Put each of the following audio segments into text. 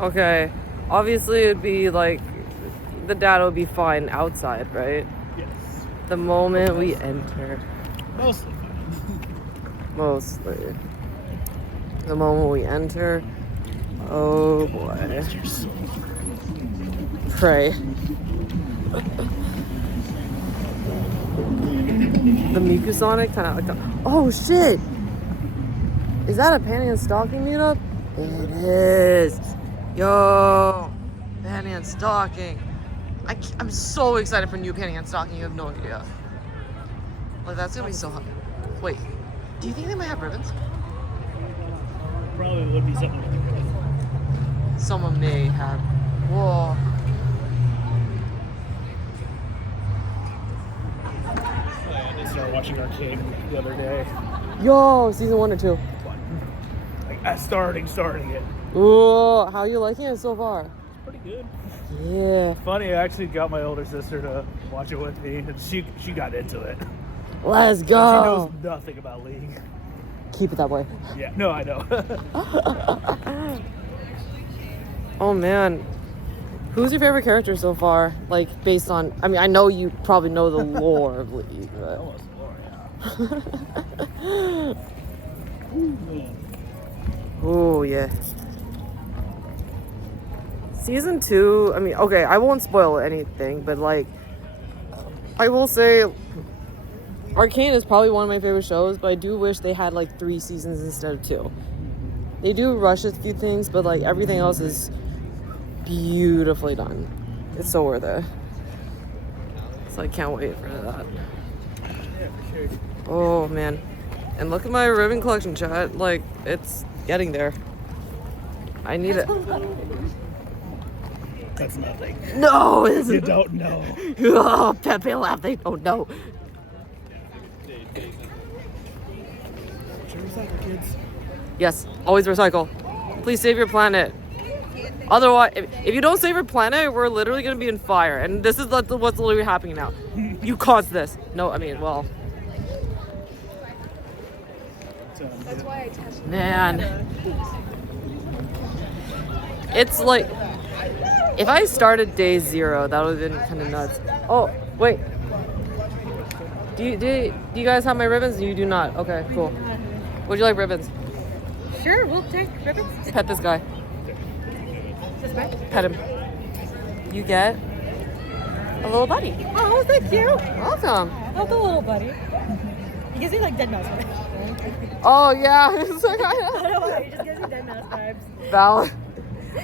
Okay. Obviously, it'd be like the data would be fine outside, right? Yes. The moment we enter. Mostly. Mostly. The moment we enter. Oh boy. Pray. The Mikusonic kind of like the. Oh shit! Is that a Panty and Stocking meetup? It is. Yo, Panty and Stocking. I'm so excited for new Panty and Stocking. You have no idea. Like that's gonna be so hot. Wait, do you think they might have ribbons? Probably would be something like that. Someone may have. Whoa. I did start watching Arcane the other day. Yo, season 1 or 2. Like starting it. Ooh, how are you liking it so far? It's pretty good. Yeah. Funny, I actually got my older sister to watch it with me, and she got into it. Let's She go. knows nothing about League. Keep it that way. Yeah, no, I know. Oh man. Who's your favorite character so far? Like based on I mean I know you probably know the lore of League, but Almost more, yeah. oh yeah. Season 2, I mean okay, I won't spoil anything, but like I will say Arcane is probably one of my favorite shows, but I do wish they had like 3 seasons instead of 2. They do rush a few things, but like everything else is beautifully done. It's so worth it. So I can't wait for that. Yeah, for sure. Oh man. And look at my ribbon collection, chat. Like, it's getting there. I need it. That's nothing. No, it's You don't know. Oh, Pepe laugh. They don't know. Should we recycle, kids? Yes, always recycle. Please save your planet. Otherwise, if you don't save your planet, we're literally going to be in fire. And this is what's literally happening now. You caused this. No, I mean, well. That's why I tested. Man. It's like, if I started day 0, that would have been kind of nuts. Oh, wait. Do you guys have my ribbons? You do not. Okay, cool. Would you like ribbons? Sure, we'll take ribbons. Pet this guy. This way? Pet him. You get a little buddy. Oh, thank you. Welcome. Oh, the little buddy. He gives me like dead mouse vibes. Oh yeah. It's like, I don't know why, he just gives me dead mouse vibes. Valid.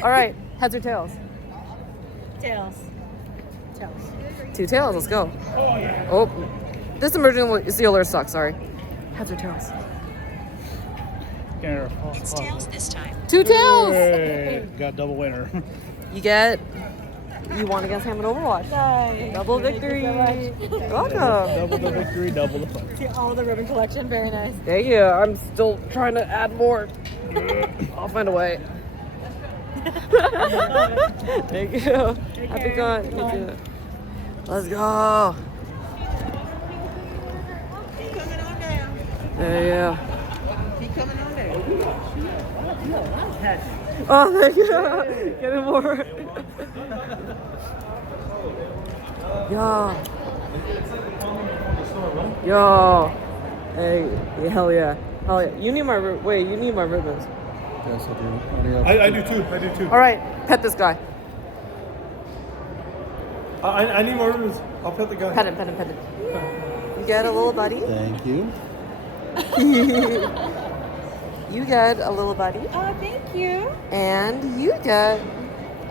All right. Heads or tails? Tails. Tails. 2 tails. Let's go. Oh, this emergency alert sucks. Sorry. Heads or tails? It's tails this time. 2 tails. Hey, got double winner. You won against him in Overwatch. Nice. Double victory. Welcome. Double the victory, double the fun. See all the ribbon collection, very nice. Thank you. I'm still trying to add more. I'll find a way. Thank you. Happy con. You too. Let's go. There you go. Oh, thank you. Get him more. Yo. Yo. Hey, hell yeah. Hell yeah. You need my you need my ribbons. Yes, I do. I do too. All right, pet this guy. I need more ribbons. I'll pet the guy. Pet him. You get a little buddy. Thank you. You get a little buddy. Oh, thank you. And you get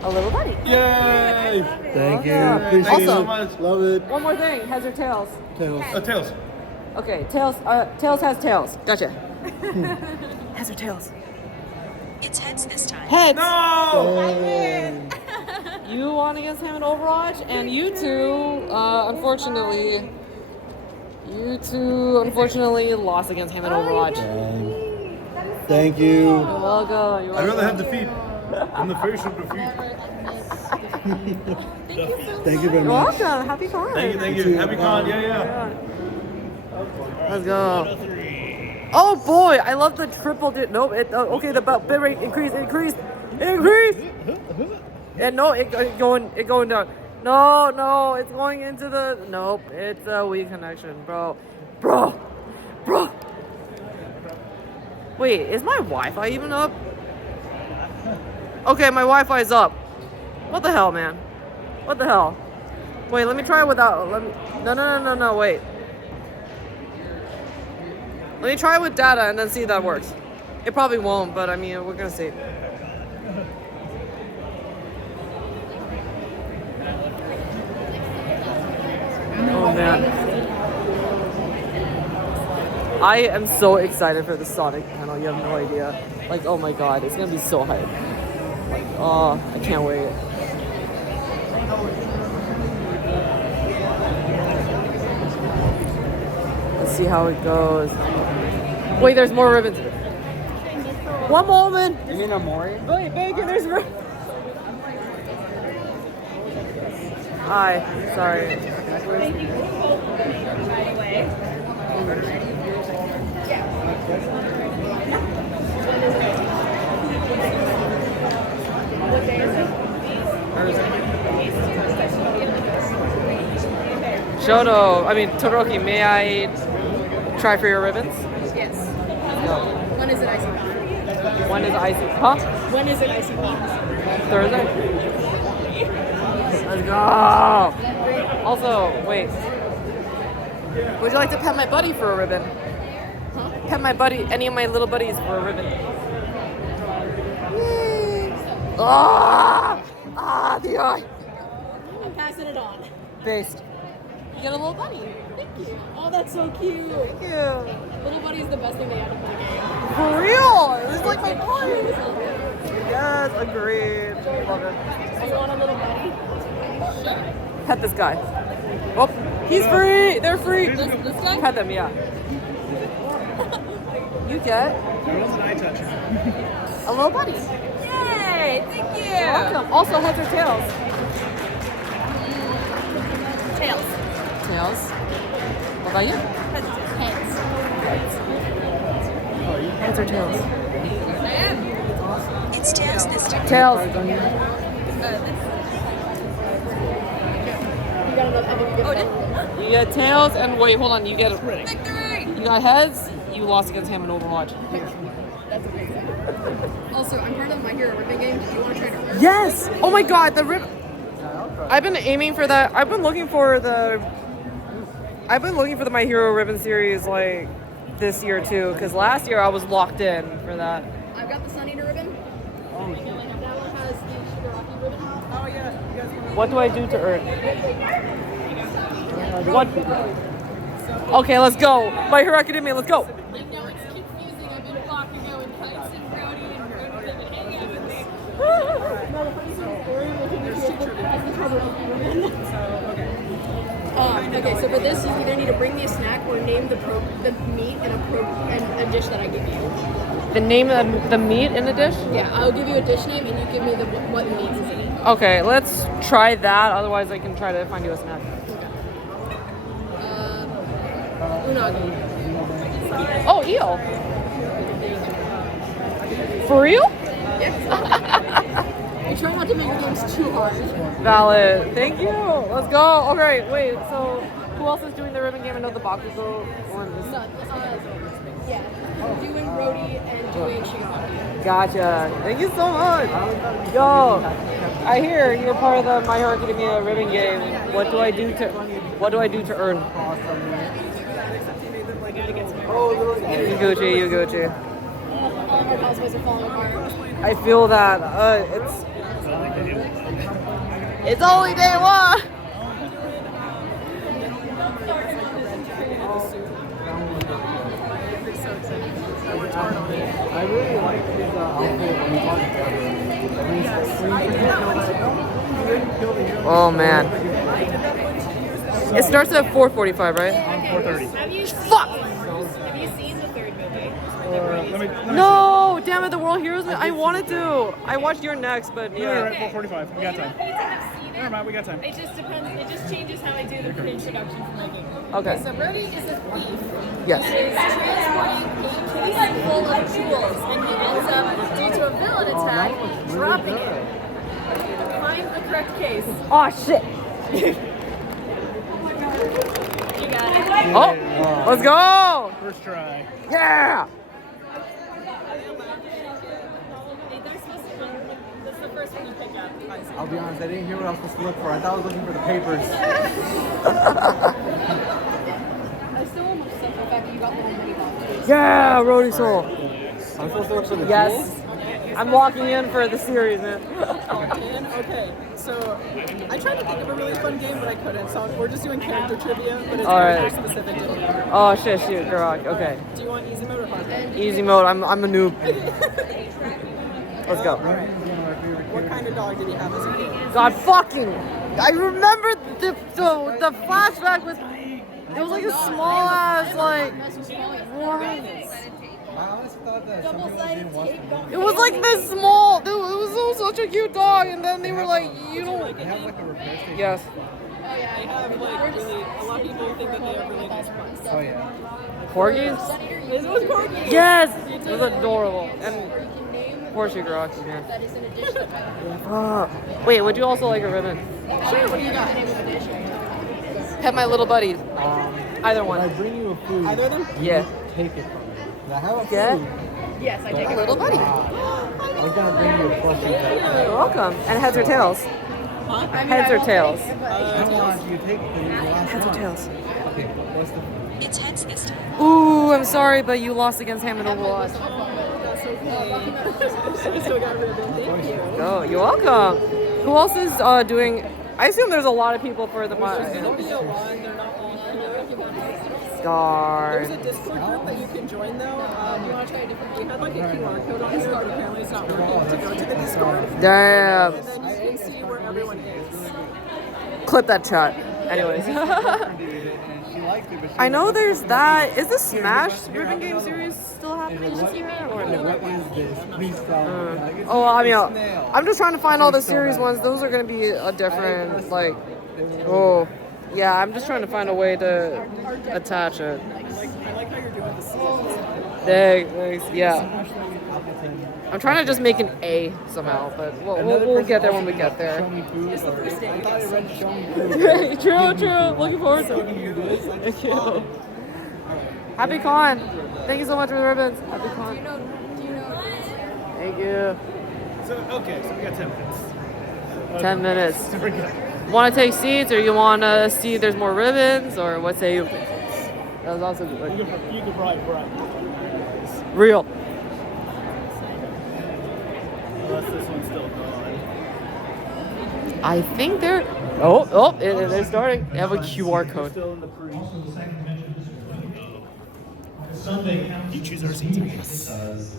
a little buddy. Yay! Thank you. Welcome. Appreciate Also- it. so much. Love it. One more thing, heads or tails? Tails. Tails. Okay, tails has tails. Gotcha. Heads or tails? It's heads this time. Heads! No! You won against him in Overwatch, and you two, unfortunately, lost against him in Overwatch. Dang. Thank you. You're welcome. I'd rather have defeat than the face of defeat. Thank you very You're much. welcome. Happy fun. Thank you. Happy con, yeah. Let's go. Oh boy, I love the triple. Nope. Okay, the bit rate increased. Increase! And no, it going down. No, it's going into the... Nope, it's a weak connection, bro. Bro! Wait, is my Wi-Fi even up? Okay, my Wi-Fi's up. What the hell, man? What the hell? Wait, let me try it without... No, wait. Let me try it with data and then see if that works. It probably won't, but I mean, we're gonna see. Oh man. I am so excited for the Sonic panel, you have no idea. Like, oh my god, it's gonna be so hype. Like, oh, I can't wait. Let's see how it goes. Wait, there's more ribbons. One moment. You mean Amori? Wait, Bacon, there's ribbons. Hi, sorry. Todoroki, may I try for your ribbons? Yes. No. When is it icy? When is icy? Huh? When is it icy? Thursday? Let's go! Also, wait. Would you like to pet my buddy for a ribbon? Huh? Pet my buddy, any of my little buddies for a ribbon. The eye! I'm passing it on. Based. You get a little buddy. Thank you. Oh, that's so cute. Thank you. Little Buddy is the best thing they have in the game. For real! It's like my boy! Yes, agreed. Love it. You want a little buddy? Pet this guy. Oh, he's free! They're free! This guy? Pet them, yeah. You get a little buddy. Yay! Thank you. You're welcome. Also, heads or tails? Tails. Tails. What about you? Heads. Heads or tails? It's tails this time. Tails. You got enough. I think you get You get tails, and wait, hold on. You get victory! You got heads. You lost against him in Overwatch. That's amazing. Also, I'm part of My Hero ribbon game. Do you want to try to learn? Yes! Oh my god, the rib. I've been aiming for that. I've been looking for the My Hero ribbon series like this year too, because last year I was locked in for that. I've got the Sun Eater ribbon. That one has the Shigaraki ribbon. Oh yeah. What do I do to earn? What? Okay, let's go. My Hero Academia, let's go. I know it's confusing. I've been blocking out and Kites and Brody and Brody and hanging out with this. Okay, so for this, you either need to bring me a snack or name the meat in a dish that I give you. The name of the meat in the dish? Yeah, I'll give you a dish name and you give me what meat is in it. Okay, let's try that. Otherwise, I can try to find you a snack. Unagi. Oh, eel. For real? Yes. I try not to make your games too hard. Valid. Thank you. Let's go. Okay, wait. So, who else is doing the ribbon game? I know the Bakugo one is. Yeah. Doing Brody and doing Shigaraki. Gotcha. Thank you so much. Yo, I hear you're part of the My Hero Academia ribbon game. What do I do to earn? You Gucci. All of our cosplays are falling apart. I feel that. It's only day one. I really like his outfit when he Oh man. It starts at 4:45, right? 4:30. Fuck! Have you seen the third movie? No! Damn it, the World Heroes. I wanted to. I watched your next, but yeah. 4:45. We got time. Never mind, we got time. It just depends. It just changes how I do the introduction for my game. Okay. So Brody is a thief. Yes. He is transporting a case full of jewels, and he ends up, due to a villain attack, dropping case. Oh shit. You got it. Oh, let's go. First try. Yeah. That's the first one you pick up. I'll be honest, I didn't hear what I was supposed to look for. I thought I was looking for the papers. I still almost suck the fact that you got the one pretty box. Yeah, Rody Soul. I'm supposed to look for the Yes. tools? I'm locking in for the series, man. Okay, so I tried to think of a really fun game, but I couldn't. So we're just doing character trivia, but it's All right. character specific to him. Oh shit, shoot, girl. Okay. Do you want easy mode or hard mode? Easy mode. I'm a noob. Let's go. What kind of dog did you have as a kid? God fucking. I remember the flashback was. It was like a small ass like. What? I honestly thought that somebody didn't watch the movie. It was like this small. It was such a cute dog, and then they were like, you don't. They have like a repair station. Yes. They have like really, a lot of people think that they have really nice pets. Oh yeah. Corgis? This was corgi. Yes. It was adorable. And Porsche Grox again. That is an addition. Wait, would you also like a ribbon? Sure, what do you got? Pet my little buddies. Either When I one. bring you a food, Either of them? Yeah. take it from me. I have a Yeah. food. Yes, I take A it. little buddy. I was gonna bring you a plushie pet. You're welcome. And heads or tails? Huh? Heads or tails? I don't want you to take it because you're the last Heads or one. tails? Okay, what's the It's heads this time. Ooh, I'm sorry, but you lost against Hammond Overwatch. That's okay. You still got ribbon. Thank you. Oh, you're welcome. Who else is doing? I assume there's a lot of people for the There's gonna be a one. They're not all here. Darn. There's a Discord group that you can join though. You want to try a different? We had like a QR code on here, but apparently it's not working to go to the Discord. Damn. And then you can see where everyone is. Clip that chat. Anyways. she liked it, but she I know there's that. Is the Smash ribbon game series still happening this year? Or no? what is this? Please tell me. Like, it's Oh, I mean, a snail. I'm just trying to find all the series ones. Those are gonna be a different, like, oh, yeah. I'm just trying to find a way to attach it. I like how you're doing this. Thanks. Yeah. I'm trying to just make an A somehow, but we'll get there when we get Show there. me food. I thought I read show me food. True. Looking forward to it. Thank you. Happy con. Thank you so much for the ribbons. Happy con. Thank you. So okay, so we got 10 minutes. 10 minutes. Super good. Want to take seats, or you want to see there's more ribbons, or what say you? That was also good. You could probably bribe. Real. Unless this one's still going. I think they're. Oh, they're starting. They have a QR code. Still in the pre. You choose our seats.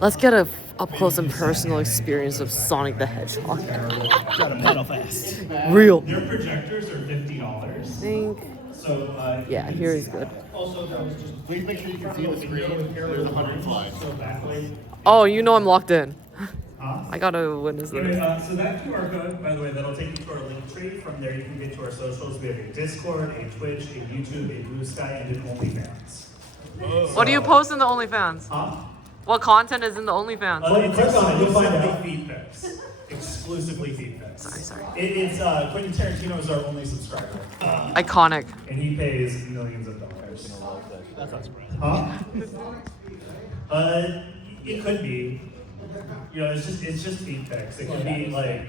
Let's get a up close and personal experience of Sonic the Hedgehog. Gotta pedal fast. Real. Their projectors are $50. Think. So Yeah, here is good. also that was just please make sure you can see the screen. There's 100 slides. So that way. Oh, you know I'm locked in. Huh? I gotta witness Anyway, this. so that QR code, by the way, that'll take you to our link tree. From there, you can get to our socials. We have a Discord, a Twitch, a YouTube, a Blue Sky, and an OnlyFans. What do you post in the OnlyFans? Huh? What content is in the OnlyFans? It's exclusively feed pics. Exclusively feed pics. Sorry. It's Quentin Tarantino is our only subscriber, Iconic. and he pays millions of dollars. That's not surprising. Huh? It could be. You know, it's just feed pics. It could be like,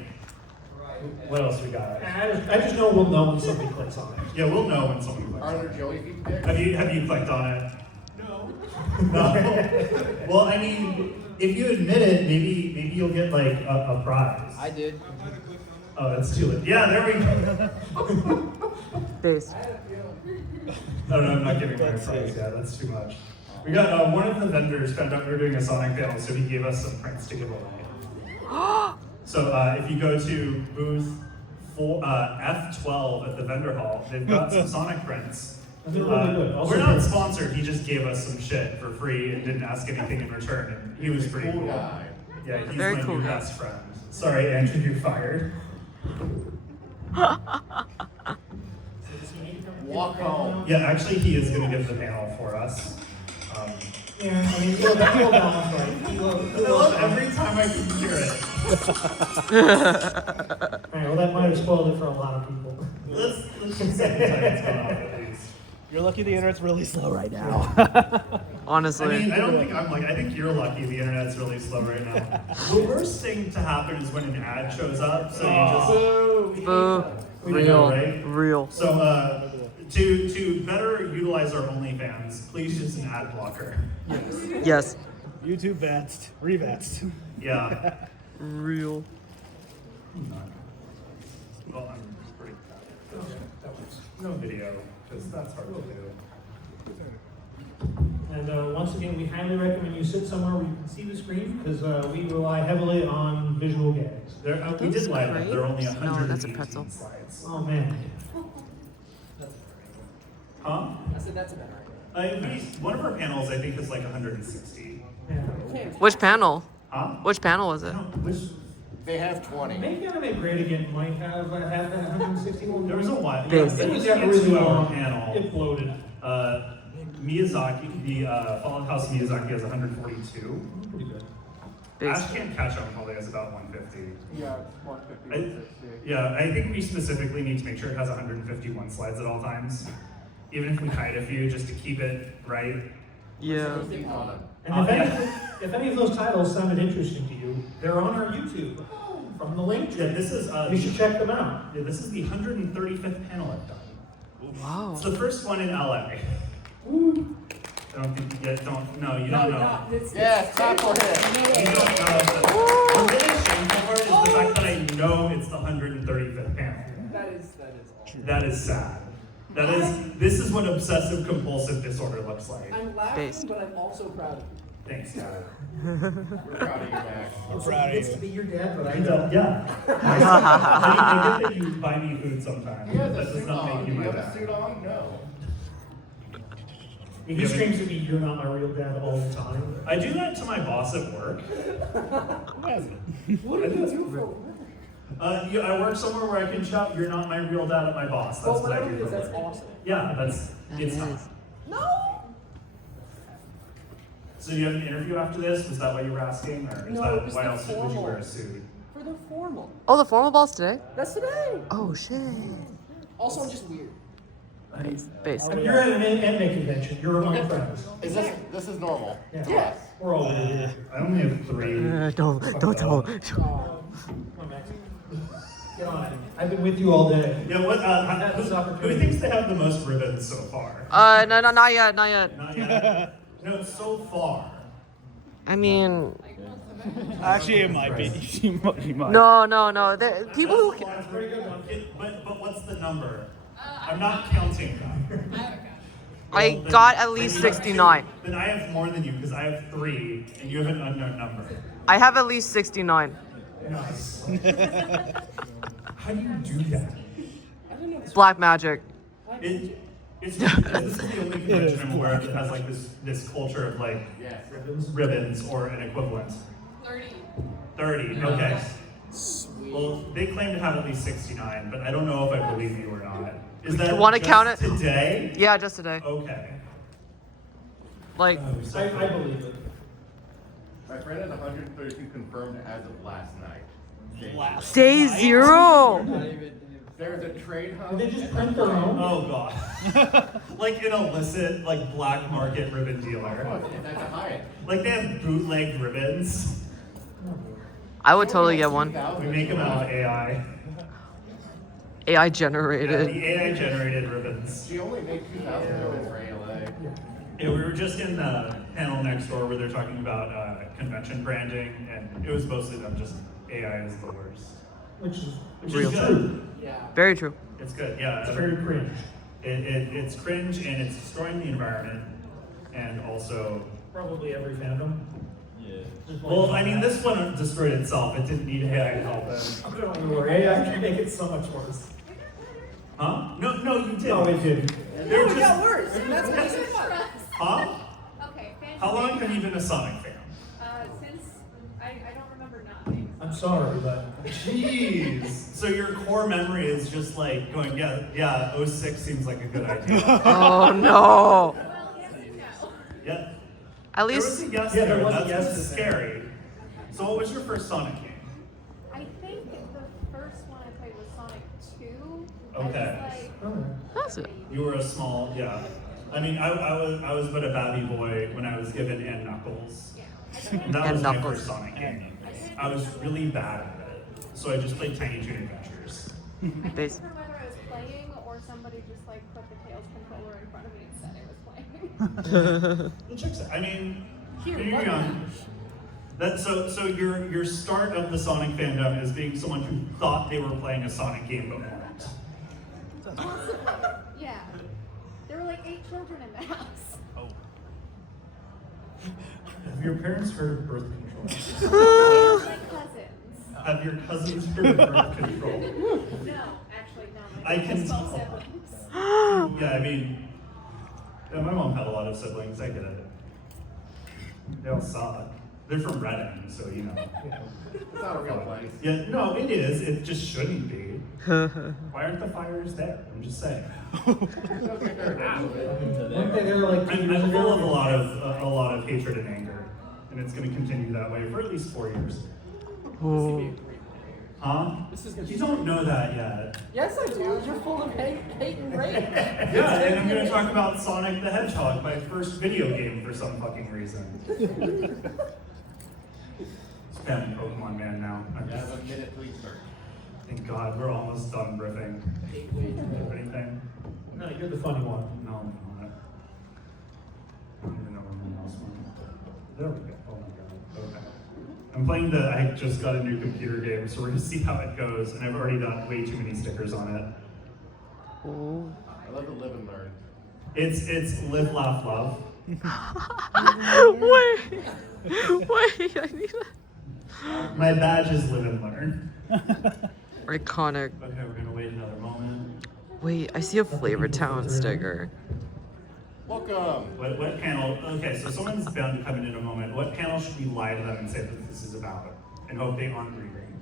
what else we got? I just know we'll know when somebody clicks on it. Yeah, we'll know when someone clicks. Are there Joey feed pics? Have you clicked on it? No. Well, I mean, if you admit it, maybe you'll get like a prize. I did. Oh, that's too late. Yeah, there we go. Base. No, I'm not giving my prize. Yeah, that's too much. We got one of the vendors found out we were doing a Sonic panel, so he gave us some prints to give away. So if you go to booth F12 at the vendor hall, they've got some Sonic prints. They're really good. Also We're not good. sponsored. He just gave us some shit for free and didn't ask anything in return. And he was pretty cool. guy. Yeah, he's Very my cool new guy. best friend. Sorry, Andrew, you're fired. Walk home. Yeah, actually, he is going to give the panel for us. Yeah, I mean, you'll balance right. I love every time I can hear it. Alright, well, that might have spoiled it for a lot of people. Let's just say the it's gone off at least. You're lucky the internet's really slow right now. Honestly. I mean, I don't think I'm like, I think you're lucky the internet's really slow right now. The worst thing to happen is when an ad shows up, so you just... Boo. We Real. know, right? Real. So, to better utilize our OnlyFans, please use an ad blocker. Yes. YouTube revanced. Yeah. Real. Well, I'm pretty no video, because that's hard to do. And once again, we highly recommend you sit somewhere where you can see the screen, because we rely heavily on visual gags. We did lie about it. There are only No, 118 that's a pretzel. slides. Oh, man. Huh? I said that's about right. One of our panels, I think, is like 160. Yeah. Which panel? Huh? Which panel was it? No, which, They have 20. Make Anime Great Again might have 161. there was a while. Base. It It was got a really 2-hour long. panel. It bloated. Miyazaki, the Fallen House Miyazaki has 142. Pretty good. Base. Ash Can't Catch Up probably has about 150. Yeah, it's 150. Yeah, I think we specifically need to make sure it has 151 slides at all times. Even if we hide a few, just to keep it right. Yeah. And if any of those titles sounded interesting to you, they're on our YouTube from the link. Yeah, this is You should check them out. yeah, this is the 135th panel I've done. Wow. It's the first one in LA. I don't think you get, no, you don't know. Yes, clap for him. You don't know. The really shameful part is the fact that I know it's the 135th panel. That is awesome. That is sad. This is what obsessive compulsive disorder looks like. I'm laughing, Based. but I'm also proud of you. Thanks, Dad. We're proud of you, Max. I'm proud of It's to you. be your dad, but I I don't. don't, yeah. I get that you buy me food sometimes. He has That a does suit not on. make you Do my you have a dad. suit on? No. He screams at me, "You're not my real dad," all the time. I do that to my boss at work. What do you do for work? I work somewhere where I can shout, "You're not my real dad" at my boss. That's Well, what I whatever do it is, for that's work. awesome. Yeah, it's not. is. No! So you have an interview after this? Was that what you were asking, or is No, that it was why the else would you formal. wear a suit? For the formal. Oh, the formal ball's today? That's today. Oh, shit. Also, I'm just weird. Base. I mean, you're at an anime convention. You're among friends. This is normal. Yeah. Yes. We're all over here. I only have 3. Don't tell. Come on, Max. Get on it. I've been with you all day. Yeah, what? Who thinks they have the most ribbons so far? No, not yet. Not yet. No, so far. I mean, Actually, it might be. She might. no. People who. That's pretty good one. But what's the number? I'm not counting them. I Well, got then- at least then you have 69. two. Then I have more than you because I have 3 and you have an unknown number. I have at least 69. Nice. How do you do that? Black magic. It's this is the only convention I'm aware of that has like this culture of like ribbons or an equivalent. 30. Okay. Well, they claim to have at least 69, but I don't know if I believe you or not. Is that wanna just count it? today? Yeah, just today. Okay. Like, I believe it. My friend has 132 confirmed as of last night. day 0. There's a trade hub. Did they just print their own? Oh god. Like an illicit, like black market ribbon dealer. That's a Hyatt. Like they have bootleg ribbons. I would totally get one. We make them out of AI. AI Yeah, generated. the AI generated ribbons. She only made 2,000 ribbons for ALA. Yeah, we were just in the panel next door where they're talking about convention branding, and it was mostly them just AI is the worst. Which is Real. true. Yeah. Very true. It's good, yeah. It's very cringe. It's cringe and it's destroying the environment, and also. Probably every fandom. Yeah. Well, I mean, this one destroyed itself. It didn't need AI to help it. Don't worry, AI can make it so much worse. Huh? No, you didn't. No, it didn't. They're No, it got just. worse. And that's what makes it fun. Huh? Okay, fantasy. How long have you been a Sonic fan? Since I don't remember not being. I'm sorry, but Jeez. So your core memory is just like going, yeah, 06 seems like a good idea. Oh no. Well, yes and no. Yeah. At There was least a yes Yeah, there. there was a That's yes what's in there. scary. So what was your first Sonic game? I think the first one I played was Sonic 2. Okay. I was like, that's it. You were a small, yeah. I mean, I was but a babby boy when I was given N Knuckles. And that And was Knuckles. my first Sonic game. I was really bad at it, so I just played Tiny Toon Adventures. I can't Base. remember whether I was playing or somebody just like put the Tails controller in front of me and said I was playing. Well, check that. I mean, you're young. So your start of the Sonic fandom is being someone who thought they were playing a Sonic game but weren't. Possibly. Yeah. There were like 8 children in the house. Have your parents heard of birth control? My cousins. Have your cousins heard of birth control? No, actually, no. My I can cousins tell. 12 siblings. Yeah, I mean, yeah, my mom had a lot of siblings. I get it. They all saw it. They're from Reading, so you know. It's not a real place. Yeah, no, it is. It just shouldn't be. Why aren't the fires there? I'm just saying. Weren't they there like 2 years I'm ago? full of a lot of hatred and anger, and it's going to continue that way for at least 4 years. Huh? You don't know that yet. Yes, I do. You're full of hate and rage. Yeah, and I'm going to talk about Sonic the Hedgehog, my first video game for some fucking reason. Spam Pokemon Man now. You have a minute till you start. Thank God, we're almost done riffing. Anything? No, you're the funny one. No, I'm not. I don't even know where my mouse went. There we go. Oh my God. Okay. I'm playing I just got a new computer game, so we're gonna see how it goes, and I've already done way too many stickers on it. I love to live and learn. It's Live, Laugh, Love. Wait, I need that. My badge is Live and Learn. Iconic. Okay, we're gonna wait another moment. Wait, I see a Flavor Town sticker. Welcome. What panel? Okay, so someone's bound to come in a moment. What panel should we lie to them and say that this is about, and hope they aren't reading?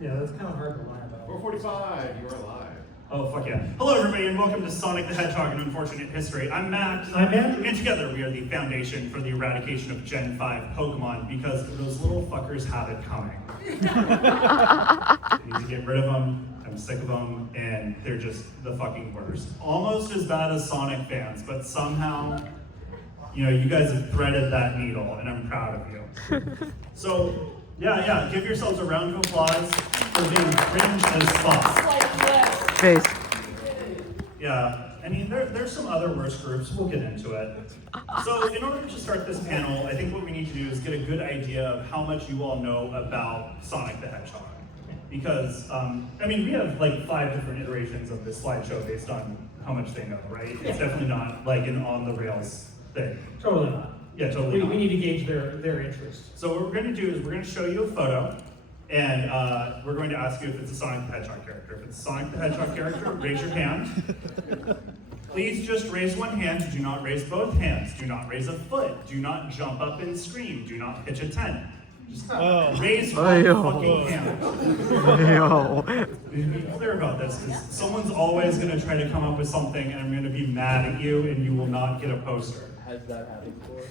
Yeah, that's kind of hard to lie about. 4:45. You are live. Oh, fuck yeah. Hello, everybody, and welcome to Sonic the Hedgehog, An Unfortunate History. I'm Matt. I'm Andrew. And together we are the foundation for the eradication of Gen 5 Pokemon because those little fuckers have it coming. I need to get rid of them. I'm sick of them, and they're just the fucking worst. Almost as bad as Sonic fans, but somehow, you know, you guys have threaded that needle, and I'm proud of you. So, yeah, give yourselves a round of applause for being cringe as fuck. Face. Yeah, I mean, there's some other worse groups. We'll get into it. So in order to start this panel, I think what we need to do is get a good idea of how much you all know about Sonic the Hedgehog. Because, I mean, we have like 5 different iterations of this slideshow based on how much they know, right? It's definitely not like an on-the-rails thing. Totally not. Yeah, totally not. We need to gauge their interest. So what we're going to do is we're going to show you a photo, and we're going to ask you if it's a Sonic the Hedgehog character. If it's a Sonic the Hedgehog character, raise your hand. Please just raise one hand. Do not raise both hands. Do not raise a foot. Do not jump up and scream. Do not pitch a tent. Just raise one fucking hand. Be clear about this, because someone's always going to try to come up with something, and I'm going to be mad at you, and you will not get a poster. Has that happened before?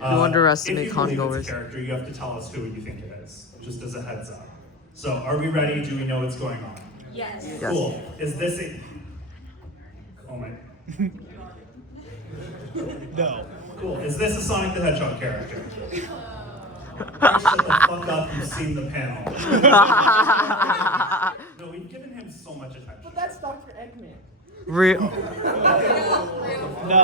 You underestimate if you believe congoers. it's a character, you have to tell us who you think it is, just as a heads up. So, are we ready? Do we know what's going on? Yes. Yes. Cool. Is this a... Oh my... No. Cool. Is this a Sonic the Hedgehog character? Shut the fuck up, you've seen the panel. No, we've given him so much attention. But that's Dr. Eggman. Real. No,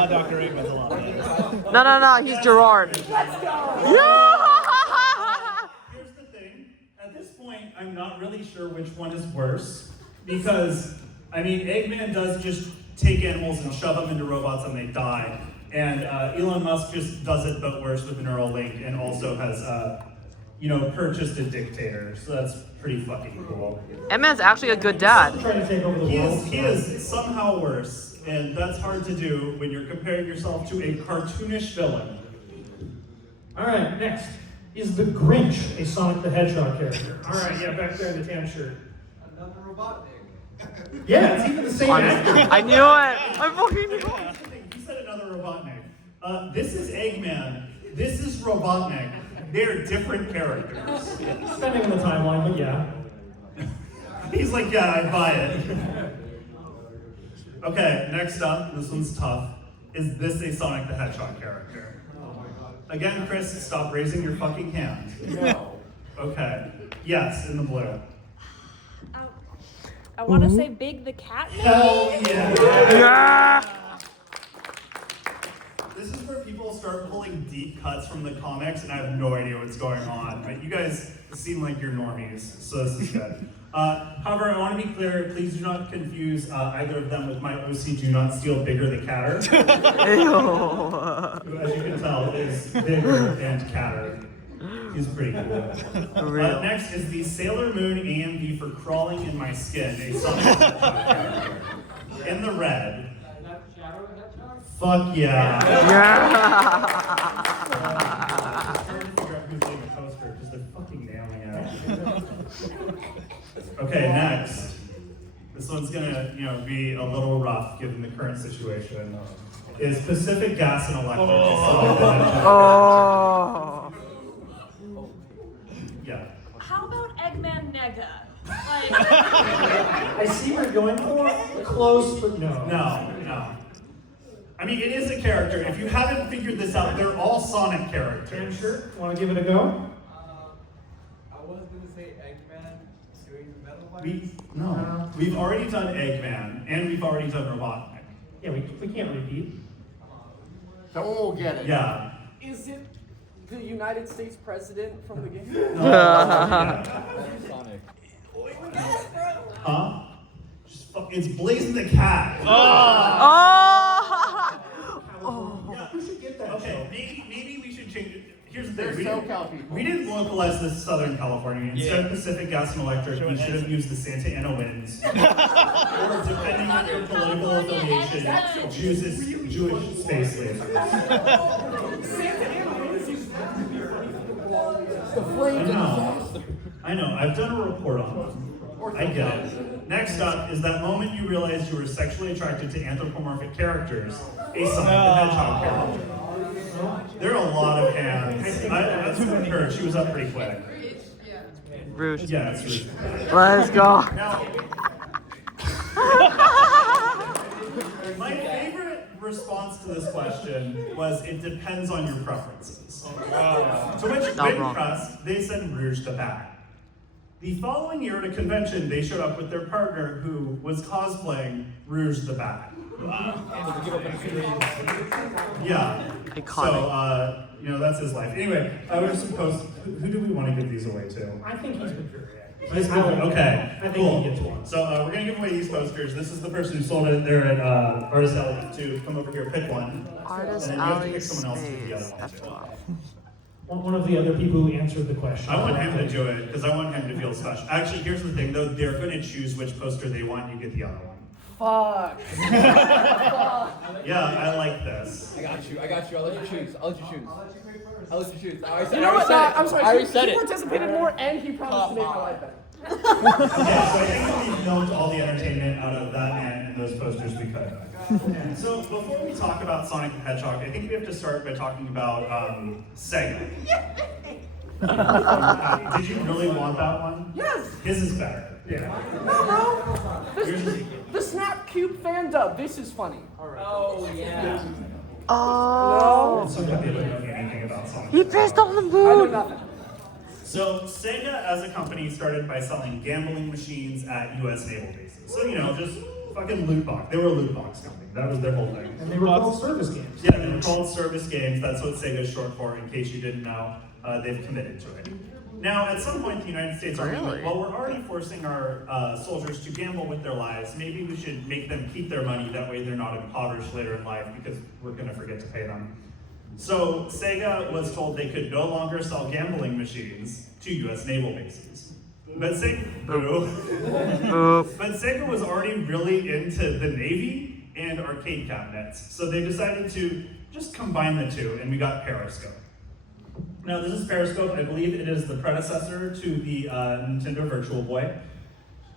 Dr. Eggman's a lot better. No, he's Gerard. Let's go! Yeah! Here's the thing. At this point, I'm not really sure which one is worse. Because, I mean, Eggman does just take animals and shove them into robots and they die. And Elon Musk just does it but worse with Neuralink and also has, purchased a dictator. So that's pretty fucking cool. Eggman's actually a good dad. Trying to take over the He world. is somehow worse. And that's hard to do when you're comparing yourself to a cartoonish villain. All right, next. Is the Grinch a Sonic the Hedgehog character? All right, yeah, back there in the tan shirt. Another robot name. Yeah, it's even the same actor. I knew it. I fucking knew it. He said another robot name. This is Eggman. This is Robotnik. They're different characters. Depending on the timeline, but yeah. He's like, yeah, I buy it. Okay, next up, this one's tough. Is this a Sonic the Hedgehog character? Again, Chris, stop raising your fucking hand. No. Okay. Yes, in the blue. I want to say Big the Cat. Maybe? Hell yeah! Yeah. This is where people start pulling deep cuts from the comics, and I have no idea what's going on. But you guys seem like you're normies, so this is good. However, I want to be clear, please do not confuse either of them with my OC Do Not Steal Bigger the Catter. Who, as you can tell, is bigger and catter. He's pretty cool. Next is the Sailor Moon AMV for Crawling in My Skin, a Sonic the Hedgehog character. In the red. Fuck yeah. I'm trying to figure out who's doing a poster because they're fucking nailing it. Okay, next. This one's gonna, be a little rough given the current situation. Is Pacific Gas and Electric. Oh. Yeah. How about Eggman Nega? Like, I see what you're going for. Close, but no. No. I mean, it is a character. If you haven't figured this out, they're all Sonic characters. Sure. Want to give it a go? I was gonna say Eggman doing the metal ones. We've already done Eggman, and we've already done Robotnik. Yeah, we can't repeat. That one will get it. Yeah. Is it the United States president from the game? Sonic. Huh? It's Blazing the Cat. Yeah. We should get that. Okay, maybe we should change it. Here's the thing. They're SoCal people. We didn't localize this Southern California. Instead of Pacific Gas and Electric, we should have used the Santa Ana Winds. Or depending on your political affiliation, Jewish space lasers. The flames. I know. I've done a report on them. I get it. Next up is that moment you realized you were sexually attracted to anthropomorphic characters, a Sonic the Hedgehog character. There are a lot of hands. That's her. She was up pretty quick. Rouge. Yeah, it's Rouge. Let's go. Now, my favorite response to this question was, it depends on your preferences. To which Big Crust, they said Rouge the Bat. The following year at a convention, they showed up with their partner who was cosplaying Rouge the Bat. Yeah. Iconic. So, that's his life. Anyway, I was supposed. Who do we want to give these away to? I think he's been very active. Okay, I think cool. he gets one. So we're gonna give away these posters. This is the person who sold it. They're at Artist Alley. To come over here, pick one. Artist And then you have to Alley pick someone else to do the Space other one. F12. One of the other people who answered the question. I want him to do it because I want him to feel special. Actually, here's the thing though. They're gonna choose which poster they want. You get the other one. Fuck. Yeah, I like this. I got you. I'll let you choose. I'll let you choose. You know what? I'm sorry. He participated more, and he promised to make my life better. Okay, so I think we've milked all the entertainment out of that man and those posters we could. So before we talk about Sonic the Hedgehog, I think we have to start by talking about Sega. Did you really want that one? Yes. His is better. Yeah. No, bro. The Snap Cube fan dub. This is funny. All right. Oh yeah. Oh. So happy to know anything about Sonic. He pissed on the I know moon. nothing. So Sega as a company started by selling gambling machines at US naval bases. So just fucking loot box. They were a loot box company. That was their whole thing. And they were called service games. Yeah, they were called service games. That's what Sega is short for. In case you didn't know, they've committed to it. Now, at some point, the United States Army went, well, we're already forcing our soldiers to gamble with their lives. Maybe we should make them keep their money. That way they're not impoverished later in life because we're going to forget to pay them. So Sega was told they could no longer sell gambling machines to U.S. naval bases. But Sega was already really into the Navy and arcade cabinets. So they decided to just combine the two, and we got Periscope. Now, this is Periscope. I believe it is the predecessor to the Nintendo Virtual Boy,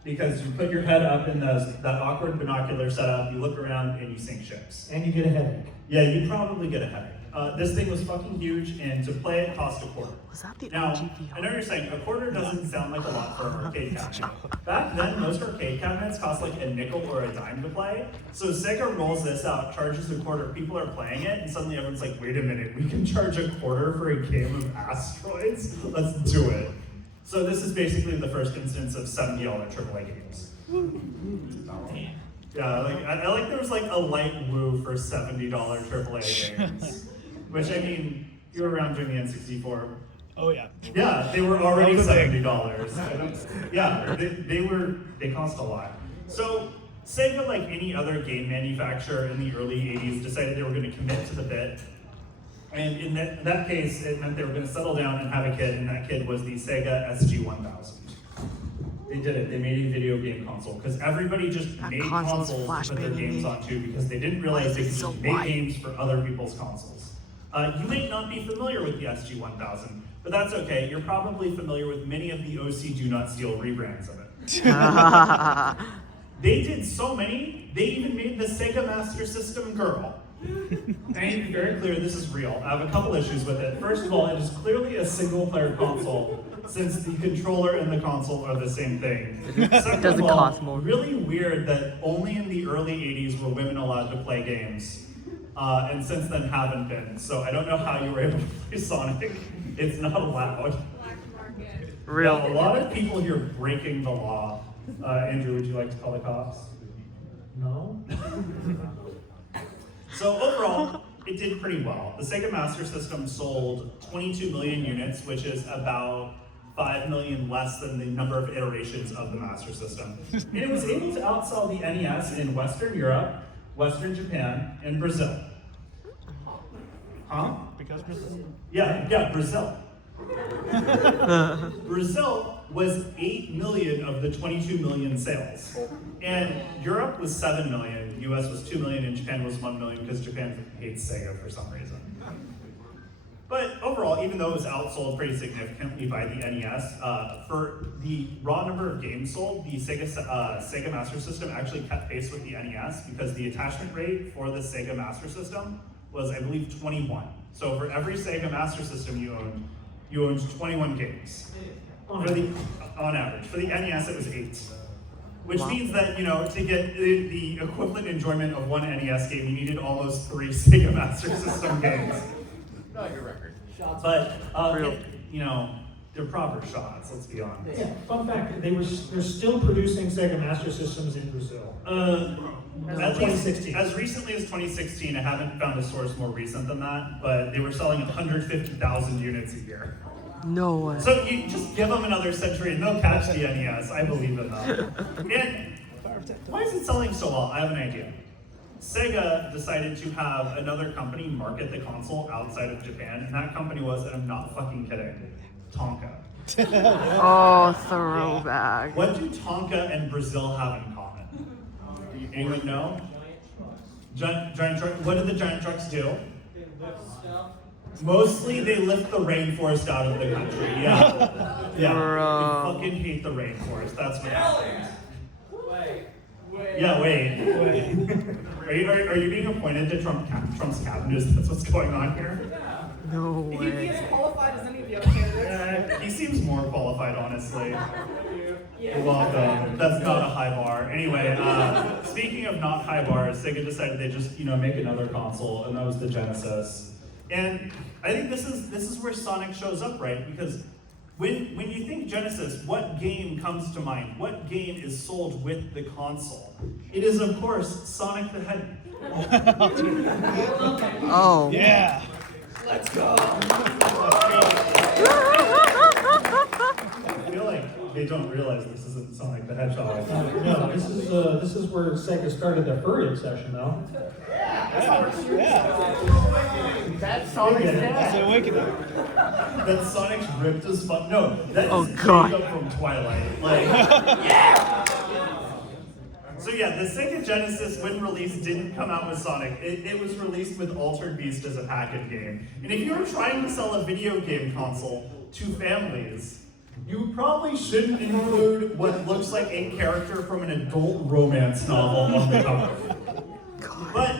because you put your head up in that awkward binocular setup, you look around, and you sink ships. And you get a headache. Yeah, you probably get a headache. This thing was fucking huge, and to play it cost $0.25. Was that the Now, OGV? I know you're saying $0.25 doesn't sound like a lot for an arcade cabinet. Back then, most arcade cabinets cost like a nickel or a dime to play. So Sega rolls this out, charges $0.25. People are playing it, and suddenly everyone's like, wait a minute, we can charge $0.25 for a game of asteroids? Let's do it. So this is basically the first instance of $70 AAA games. Yeah, like I like there was like a light woo for $70 AAA games, which I mean, you were around during the N64. Oh yeah. Yeah, they were already $70. Yeah, they cost a lot. So Sega, like any other game manufacturer in the early '80s, decided they were going to commit to the bit. And in that case, it meant they were going to settle down and have a kid, and that kid was the Sega SG-1000. They did it. They made a video game console because everybody just made consoles to put their games onto because they didn't realize they could just make games for other people's consoles. You may not be familiar with the SG-1000, but that's okay. You're probably familiar with many of the OC Do Not Steal rebrands of it. They did so many, they even made the Sega Master System Girl. And to be very clear, this is real. I have a couple issues with it. First of all, it is clearly a single-player console, since the controller and the console are the same thing. Second doesn't of all, cost more. Really weird that only in the early 80s were women allowed to play games. And since then haven't been. So I don't know how you were able to play Sonic. It's not allowed. Black market. Real. Yeah, a lot of people here breaking the law. Andrew, would you like to call the cops? No? So overall, it did pretty well. The Sega Master System sold 22 million units, which is about 5 million less than the number of iterations of the Master System. And it was able to outsell the NES in Western Europe, Western Japan, and Brazil. Huh? Because Brazil. Yeah, Brazil. Brazil was 8 million of the 22 million sales. And Europe was 7 million, US was 2 million, and Japan was 1 million because Japan hates Sega for some reason. But overall, even though it was outsold pretty significantly by the NES, for the raw number of games sold, the Sega Master System actually kept pace with the NES because the attachment rate for the Sega Master System was, I believe, 21. So for every Sega Master System you owned 21 games. On average. For the NES, it was 8. Which means that, to get the equivalent enjoyment of one NES game, you needed almost 3 Sega Master System games. Not your record. But, they're proper shots, let's be honest. Yeah, fun fact, they're still producing Sega Master Systems in Brazil. At least 2016. as recently as 2016, I haven't found a source more recent than that, but they were selling 150,000 units a year. No way. So you just give them another century and they'll catch the NES. I believe in them. And why is it selling so well? I have an idea. Sega decided to have another company market the console outside of Japan, and that company was, and I'm not fucking kidding, Tonka. Oh, throwback. What do Tonka and Brazil have in common? Anyone know? Giant truck. What do the giant trucks do? Mostly they lift the rainforest out of the country. Yeah. Yeah. Bro. They fucking hate the rainforest. That's what happens. Wait. Yeah, wait. Are you being appointed to Trump's cabinet? Is that what's going on here? No He'd be way. as qualified as any of the other candidates. He seems more qualified, honestly. Yeah. You're welcome. That's not a high bar. Anyway, speaking of not high bars, Sega decided they just make another console, and that was the Genesis. And I think this is where Sonic shows up, right? Because when you think Genesis, what game comes to mind? What game is sold with the console? It is, of course, Sonic the Hedgehog. Oh. Yeah. Let's go. I feel like they don't realize this isn't Sonic the Hedgehog. No, this is where Sega started their furry obsession, though. That's Sonic's That's dad. a wicked. That Sonic's ripped as fuck. No, that Oh, is God. Jacob from Twilight. Like, So yeah, the Sega Genesis, when released, didn't come out with Sonic. It was released with Altered Beast as a package game. And if you were trying to sell a video game console to families, you probably shouldn't include what looks like a character from an adult romance novel on the cover. But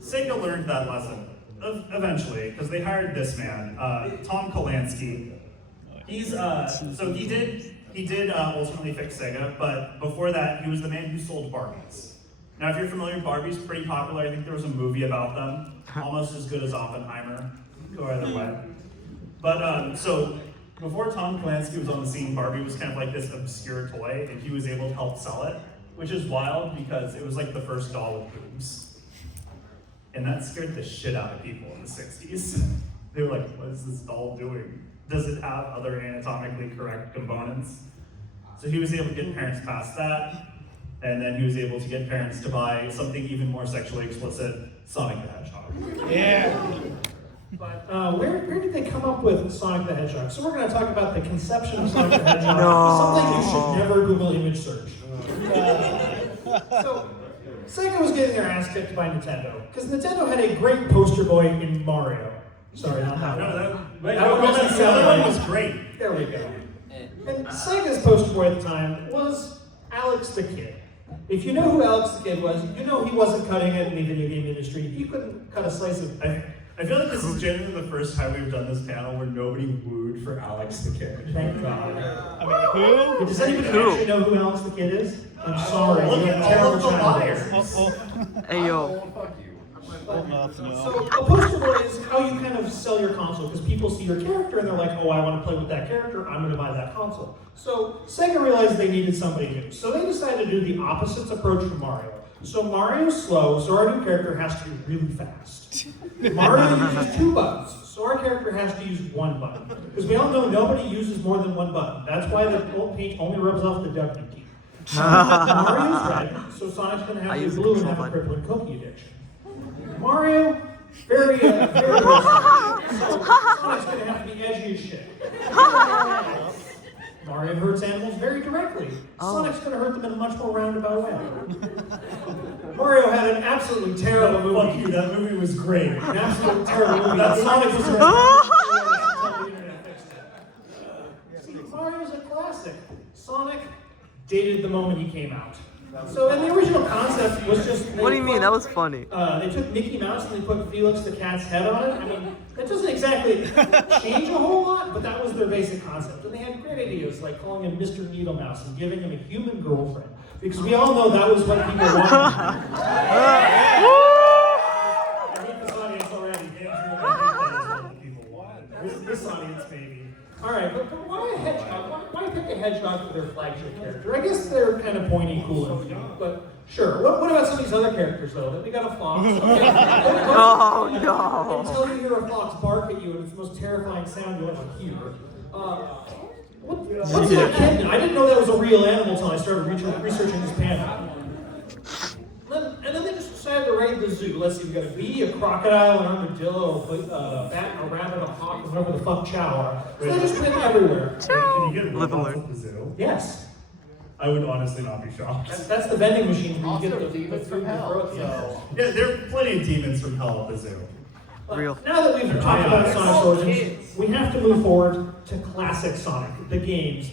Sega learned that lesson. eventually, because they hired this man, Tom Kalinske. He's so he did ultimately fix Sega, but before that, he was the man who sold Barbies. Now, if you're familiar, Barbie's pretty popular. I think there was a movie about them, almost as good as Oppenheimer. Go either way. But so before Tom Kalinske was on the scene, Barbie was kind of like this obscure toy, and he was able to help sell it, which is wild because it was like the first doll with boobs. And that scared the shit out of people in the 60s. They were like, what is this doll doing? Does it have other anatomically correct components? So he was able to get parents past that, and then he was able to get parents to buy something even more sexually explicit, Sonic the Hedgehog. Yeah. But where did they come up with Sonic the Hedgehog? So we're going to talk about the conception of Sonic the Hedgehog, something you should never Google image search. So Sega was getting their ass kicked by Nintendo, because Nintendo had a great poster boy in Mario. Sorry, not that one. That one was great. There we go. And Sega's poster boy at the time was Alex the Kid. If you know who Alex the Kid was, you know he wasn't cutting it in the video game industry. He couldn't cut a slice of... I feel like this is genuinely the first time we've done this panel where nobody wooed for Alex the Kid. Thank God. I mean, who? Does anybody actually know who Alex the Kid is? I'm sorry. Look at all of the liars. Hey, yo. Fuck you. So a poster boy is how you kind of sell your console, because people see your character and they're like, oh, I want to play with that character, I'm going to buy that console. So Sega realized they needed somebody new. So they decided to do the opposite approach from Mario. So Mario's slow, so our new character has to be really fast. Mario uses 2 buttons, so our character has to use 1 button. Because we all know nobody uses more than 1 button. That's why the old paint only rubs off the W key. Mario's red, so Sonic's going to have to be blue and have a crippling cookie addiction. Mario, very aggressive. So Sonic's going to have to be edgy as shit. Mario hurts animals very directly. Sonic's going to hurt them in a much more roundabout way. Mario had an absolutely terrible movie. Fuck you, that movie was great. An absolutely terrible movie. That Sonic was See, Mario's a classic. Sonic dated the moment he came out. So, and the original concept was just... What do you mean? That was funny. They took Mickey Mouse and they put Felix the cat's head on it. I mean, that doesn't exactly change a whole lot, but that was their basic concept. And they had great ideas, like calling him Mr. Needle Mouse and giving him a human girlfriend. Because we all know that was what people wanted. I hate this audience already. That's what people wanted. This audience, maybe. All right, but why a hedgehog? Why pick a hedgehog for their flagship character? I guess they're kind of pointy, cool, and cute, but sure. What about some of these other characters, though? We got a fox. Okay. Oh, no. Until you hear a fox bark at you, and it's the most terrifying sound you'll ever hear. What's that kitten? I didn't know that was a real animal until I started researching this panel. And then they just decided to raid the zoo. Let's see, we got a bee, a crocodile, an armadillo, a bat, a rabbit, a hawk, and whatever the fuck chow are. So they just went everywhere. Can you get robots at the zoo? Yes. I would honestly not be shocked. That's the vending machine where you get Also, the demons from hell. So. Yeah, there are plenty of demons from hell at the zoo. Real. Now that we've talked about Sonic's origins, we have to move forward to classic Sonic. The games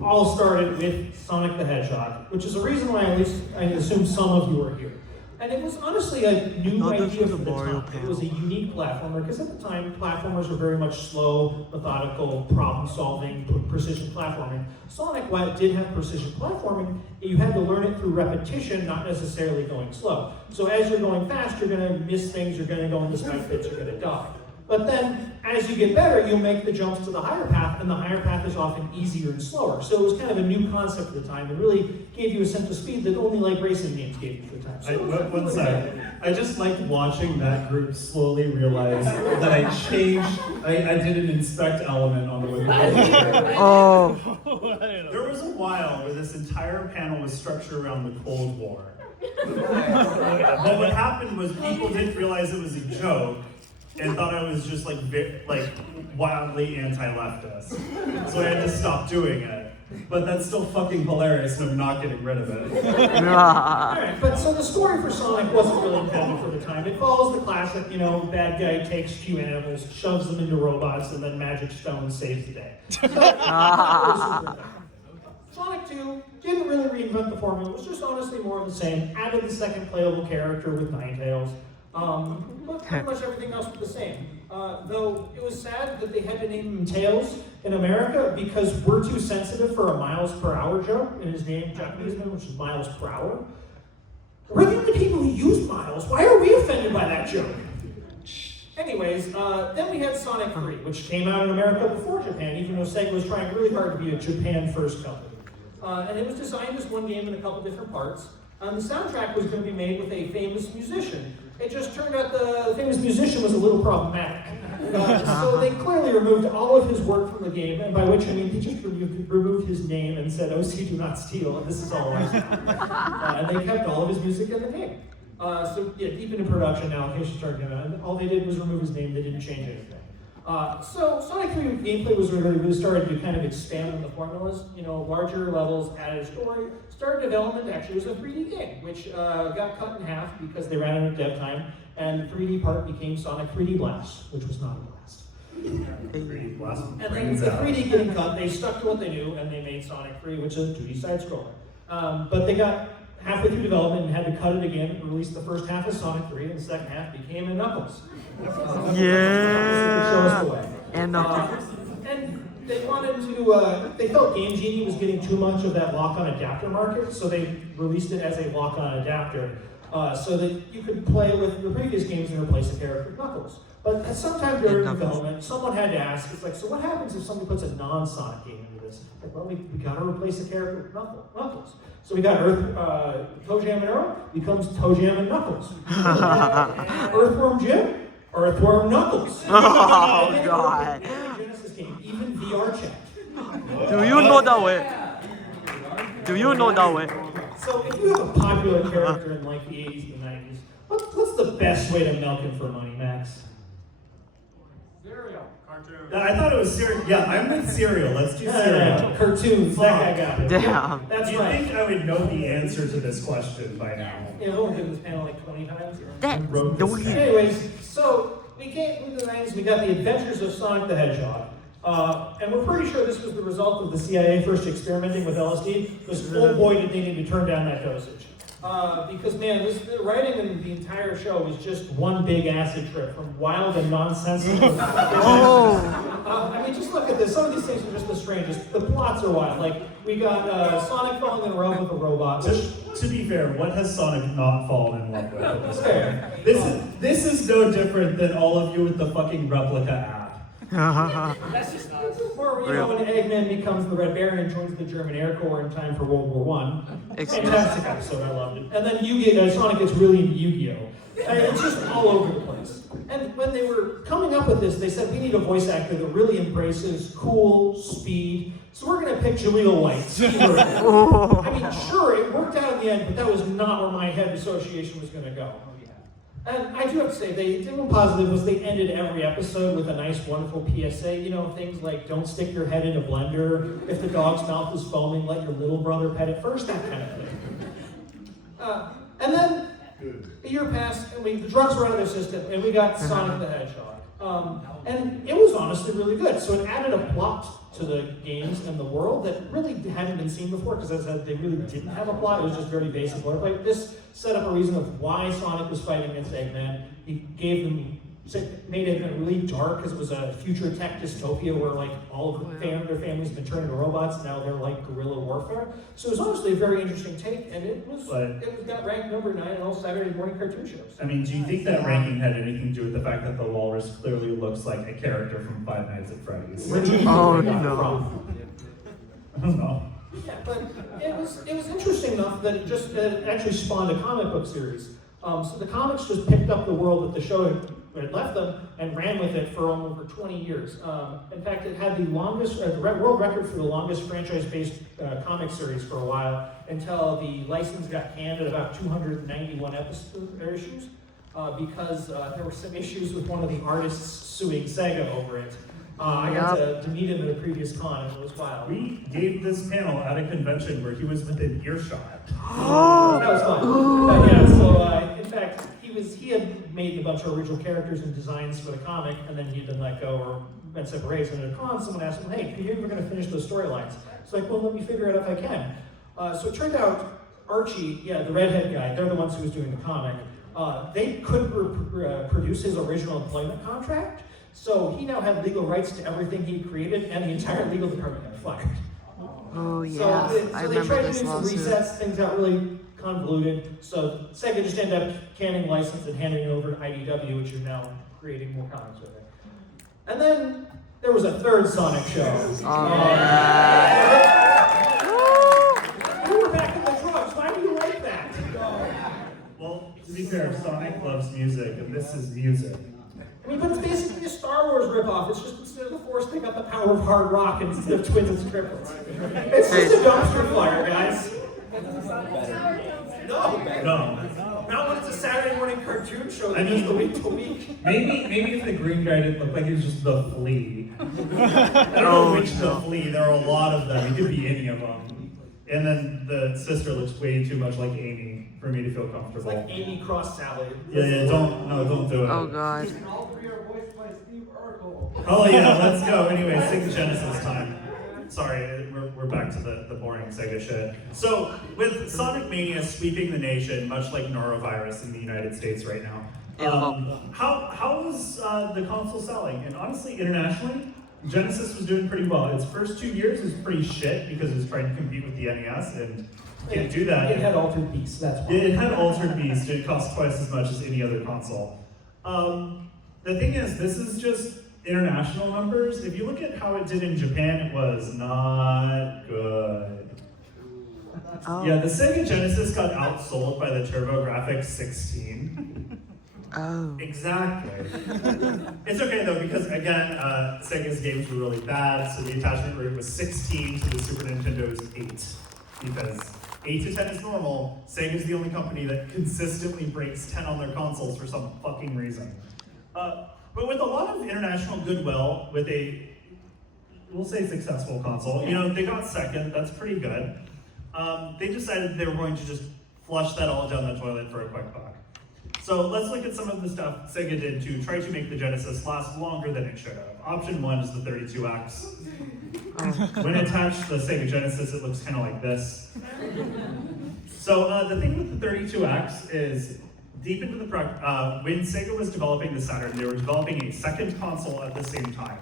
all started with Sonic the Hedgehog, which is a reason why at least I assume some of you are here. And it was honestly a new idea for the time. It was a unique platformer, because at the time, platformers were very much slow, methodical, problem-solving, precision platforming. Sonic, while it did have precision platforming, you had to learn it through repetition, not necessarily going slow. So as you're going fast, you're going to miss things, you're going to go into side fits, you're going to die. But then, as you get better, you'll make the jumps to the higher path, and the higher path is often easier and slower. So it was kind of a new concept at the time, and really gave you a sense of speed that only like racing games gave you at the time. So One second. I just liked watching that group slowly realize that I changed. I did an inspect element on the Wikipedia. Oh. There was a while where this entire panel was structured around the Cold War. But what happened was people didn't realize it was a joke and thought I was just like wildly anti-leftist. So I had to stop doing it. But that's still fucking hilarious, and I'm not getting rid of it. Alright, but so the story for Sonic wasn't really intended for the time. It follows the classic, bad guy takes few animals, shoves them into robots, and then Magic Stone saves the day. Sonic 2 didn't really reinvent the formula. It was just honestly more of the same. Added the second playable character with Ninetales. But pretty much everything else was the same. Though it was sad that they had to name him Tails in America because we're too sensitive for a miles per hour joke in his name, Japanese name, which is miles per hour. We're the only people who use miles. Why are we offended by that joke? Anyways, then we had Sonic 3, which came out in America before Japan, even though Sega was trying really hard to be a Japan-first company. And it was designed as one game in a couple different parts. The soundtrack was going to be made with a famous musician. It just turned out the famous musician was a little problematic. So they clearly removed all of his work from the game, and by which I mean they just removed his name and said, "OC, do not steal," and this is all right. And they kept all of his music in the game. So yeah, deep into production now, in case you start getting it, all they did was remove his name, they didn't change anything. So Sonic 3 gameplay was really started to kind of expand on the formulas, larger levels, added story, started development actually was a 3D game, which got cut in half because they ran out of dev time, and the 3D part became Sonic 3D Blast, which was not a blast. 3D Blast. And then the 3D getting cut, they stuck to what they knew, and they made Sonic 3, which is a 2D side-scroller. But they got halfway through development and had to cut it again and release the first half of Sonic 3, and the second half became a Knuckles. And Knuckles. And they wanted to, they felt Game Genie was getting too much of that lock-on adapter market, so they released it as a lock-on adapter, so that you could play with your previous games and replace a character with Knuckles. But at some time during development, someone had to ask, it's like, so what happens if somebody puts a non-Sonic game into this? Like, well, we gotta replace a character with Knuckles. So we got Toe Jam and Earl becomes Toe Jam and Knuckles. Earthworm Jim, Earthworm Knuckles. Oh, God. Genesis game, even VR chat. Do you know that way? Do you know that way? So if you have a popular character in like the 80s and 90s, what's the best way to milk him for money, Max? Cereal. Cartoon. I thought it was cereal. Yeah, I'm with cereal. Let's do cereal. Cartoons, that guy got it. Damn. That's Do you right. think I would know the answer to this question by now? Yeah, we've only done this panel like 20 times. Wrote this down. Anyways, so we came into the 90s, we got the Adventures of Sonic the Hedgehog. And we're pretty sure this was the result of the CIA first experimenting with LSD, because oh boy did they need to turn down that dosage. Because man, the writing in the entire show was just one big acid trip, from wild and nonsensical. I mean, just look at this. Some of these things are just the strangest. The plots are wild. Like, we got Sonic falling in love with a robot. To be fair, what has Sonic not fallen in love with? That's fair. This is no different than all of you with the fucking replica app. That's just nuts. Or, when Eggman becomes the Red Baron and joins the German Air Corps in time for World War I. Fantastic episode, I loved it. And then Sonic gets really into Yu-Gi-Oh! And it's just all over the place. And when they were coming up with this, they said, we need a voice actor that really embraces cool, speed. So we're going to pick Jaleel White. I mean, sure, it worked out in the end, but that was not where my head association was going to go. And I do have to say, the thing positive was they ended every episode with a nice, wonderful PSA. Things like, don't stick your head in a blender. If the dog's mouth is foaming, let your little brother pet it first, that kind of thing. And then a year passed, and the drugs were out of their system, and we got Sonic the Hedgehog. And it was honestly really good. So it added a plot to the games and the world that really hadn't been seen before, because as I said, they really didn't have a plot. It was just very basic boilerplate. This set up a reason of why Sonic was fighting against Eggman. He made it really dark, because it was a future tech dystopia where like all of their families have been turned into robots, and now they're like guerrilla warfare. So it was honestly a very interesting take, and it got ranked number 9 in all Saturday morning cartoon shows. I mean, do you think that ranking had anything to do with the fact that the walrus clearly looks like a character from Five Nights at Freddy's? Oh no. I don't know. Yeah, but it was interesting enough that it actually spawned a comic book series. So the comics just picked up the world that the show had left them and ran with it for over 20 years. In fact, it had the longest world record for the longest franchise-based comic series for a while, until the license got canned at about 291 issues, because there were some issues with one of the artists suing Sega over it. I got to meet him at a previous con, and it was wild. We gave this panel at a convention where he was within earshot. That was fun. But yeah, so in fact, he had made a bunch of original characters and designs for the comic, and then he'd been let go or been separated. And at a con, someone asked him, hey, are you ever going to finish those storylines? It's like, well, let me figure it out if I can. So it turned out Archie, the redhead guy, they're the ones who was doing the comic, they couldn't produce his original employment contract, so he now had legal rights to everything he created, and the entire legal department got fired. Oh yeah, So I they remember tried to this do some lawsuit. resets, things got really convoluted, so Sega just ended up canning license and handing it over to IDW, which is now creating more comics with it. And then there was a third Sonic show. We were back in the drugs. Why do you like that? Well, to be fair, Sonic loves music, and this is music. I mean, but it's basically a Star Wars ripoff. It's just instead of the Force, they got the power of hard rock instead of twins and triplets. It's just a dumpster fire, guys. No. Not when it's a Saturday morning cartoon show that goes the week to week. Maybe if the green guy didn't look like he was just the Flea. I don't know which the Flea. There are a lot of them. He could be any of them. And then the sister looks way too much like Amy for me to feel comfortable. It's like Amy Cross Sally. Yeah, don't do it. Oh god. And all three are voiced by Steve Urkel. Oh yeah, let's go. Anyway, Sega Genesis time. Sorry, we're back to the boring Sega shit. So, with Sonic Mania sweeping the nation, much like norovirus in the United States right now, how was the console selling? And honestly, internationally, Genesis was doing pretty well. Its first 2 years was pretty shit because it was trying to compete with the NES and can't do that. It had Altered Beast, that's why. It had Altered Beast. It cost twice as much as any other console. The thing is, this is just international numbers. If you look at how it did in Japan, it was not good. Oh. Yeah, the Sega Genesis got outsold by the TurboGrafx 16. Oh. Exactly. It's okay though, because again, Sega's games were really bad, so the attachment rate was 16 to the Super Nintendo's 8. Because 8 to 10 is normal, Sega's the only company that consistently breaks 10 on their consoles for some fucking reason. But with a lot of international goodwill, with a, we'll say successful console, you know, they got second, that's pretty good. They decided they were going to just flush that all down the toilet for a quick buck. So let's look at some of the stuff Sega did to try to make the Genesis last longer than it should have. Option 1 is the 32X. When attached to the Sega Genesis, it looks kind of like this. So the thing with the 32X is, deep into the when Sega was developing the Saturn, they were developing a second console at the same time.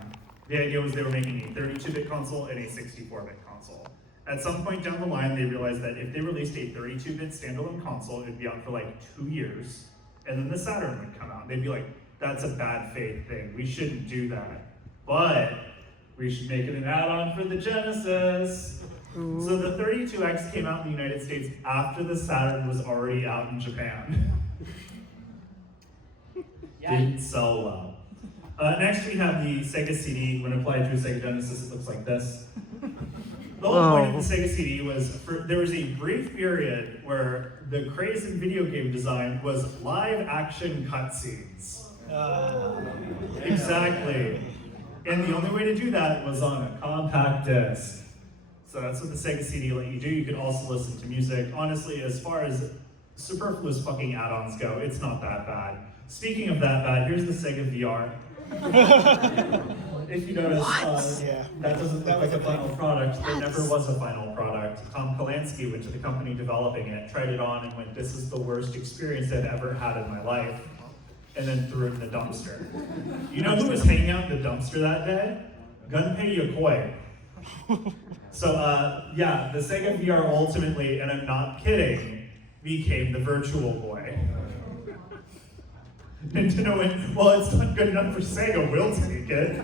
The idea was they were making a 32-bit console and a 64-bit console. At some point down the line, they realized that if they released a 32-bit standalone console, it'd be out for like 2 years, and then the Saturn would come out. They'd be like, that's a bad faith thing. We shouldn't do that. But we should make it an add-on for the Genesis. So the 32X came out in the United States after the Saturn was already out in Japan. Didn't sell well. Next we have the Sega CD. When applied to a Sega Genesis, it looks like this. The whole point of the Sega CD was, there was a brief period where the craze in video game design was live action cutscenes. Exactly. And the only way to do that was on a compact disc. So that's what the Sega CD let you do. You could also listen to music. Honestly, as far as superfluous fucking add-ons go, it's not that bad. Speaking of that bad, here's the Sega VR. If you notice, that doesn't look like a final product. There never was a final product. Tom Kalinske went to the company developing it, tried it on, and went, this is the worst experience I've ever had in my life, and then threw it in the dumpster. You know who was hanging out in the dumpster that day? Gunpei Yokoi. So, yeah, the Sega VR ultimately, and I'm not kidding, became the Virtual Boy. Nintendo went, well, it's not good enough for Sega, we'll take it.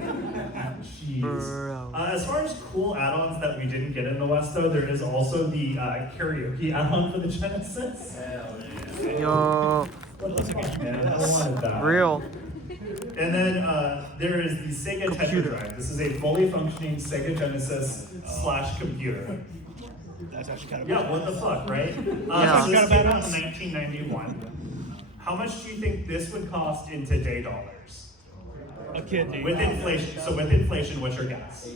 Jeez. As far as cool add-ons that we didn't get in the West, though, there is also the karaoke add-on for the Genesis. Hell yeah. Yo. What the fuck, man? I wanted that. Real. And then there is the Sega Tetra Drive. This is a fully functioning Sega Genesis / computer. That's actually kind of Yeah, what the fuck, right? Yeah. So this came out in 1991. How much do you think this would cost in today dollars? a kidney. With inflation, so with inflation, what's your guess?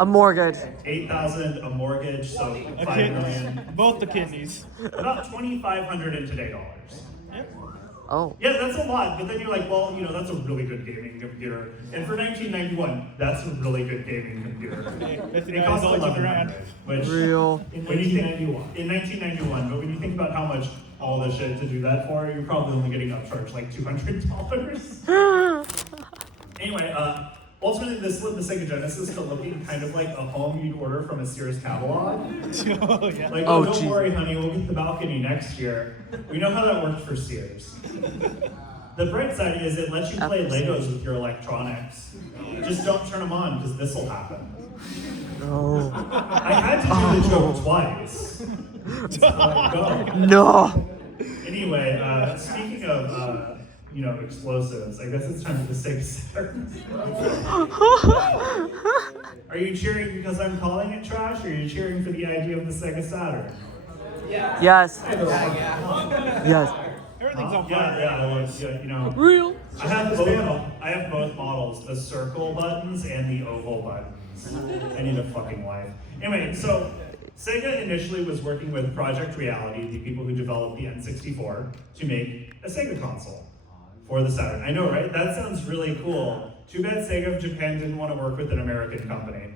A mortgage. 8,000, a mortgage, so A 5 kid- million. Both the kidneys. About 2,500 in today dollars. Yep. Oh. Yeah, that's a lot. But then you're like, well, that's a really good gaming computer. And for 1991, that's a really good gaming computer. It cost $11,000. Which, Real. In when you think 1991. in 1991, but when you think about how much all the shit to do that for, you're probably only getting upcharged like $200. Anyway, ultimately, this led the Sega Genesis to looking kind of like a home you'd order from a Sears catalog. Oh, yeah. Like, Oh, don't geez. worry, honey, we'll get the balcony next year. We know how that worked for Sears. The bright side is it lets you play Legos with your electronics. Just don't turn them on, because this will happen. No. I had to do the joke twice. Go. No. Anyway, speaking of, explosives, I guess it's time for the Sega Saturn. Are you cheering because I'm calling it trash, or are you cheering for the idea of the Sega Saturn? Yes. Yes. Everything's on Yeah, fire. yeah, I was, Real. I have both models, the circle buttons and the oval buttons. I need a fucking life. Anyway, so Sega initially was working with Project Reality, the people who developed the N64, to make a Sega console for the Saturn. I know, right? That sounds really cool. Too bad Sega of Japan didn't want to work with an American company.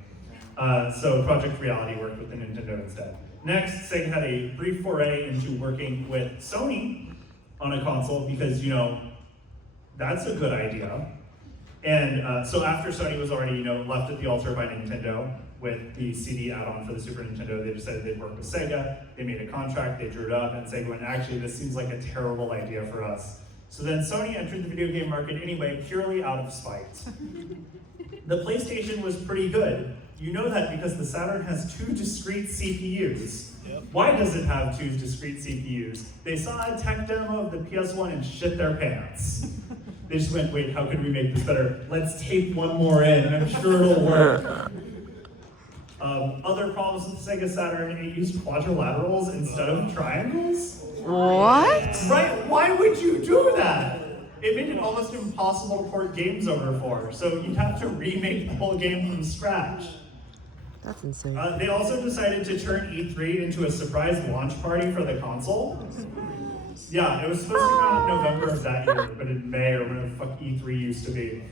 So Project Reality worked with the Nintendo instead. Next, Sega had a brief foray into working with Sony on a console because, that's a good idea. And so after Sony was already, left at the altar by Nintendo with the CD add-on for the Super Nintendo, they decided they'd work with Sega. They made a contract, they drew it up, and Sega went, actually, this seems like a terrible idea for us. So then Sony entered the video game market anyway, purely out of spite. The PlayStation was pretty good. You know that because the Saturn has 2 discrete CPUs. Yep. Why does it have 2 discrete CPUs? They saw a tech demo of the PS1 and shit their pants. They just went, wait, how can we make this better? Let's tape one more in, I'm sure it'll work. Other problems with the Sega Saturn, it used quadrilaterals instead of triangles. What? Right, why would you do that? It made it almost impossible to port games over for, so you'd have to remake the whole game from scratch. That's insane. They also decided to turn E3 into a surprise launch party for the console. Yeah, it was supposed to come out in November of that year, but in May or whatever the fuck E3 used to be.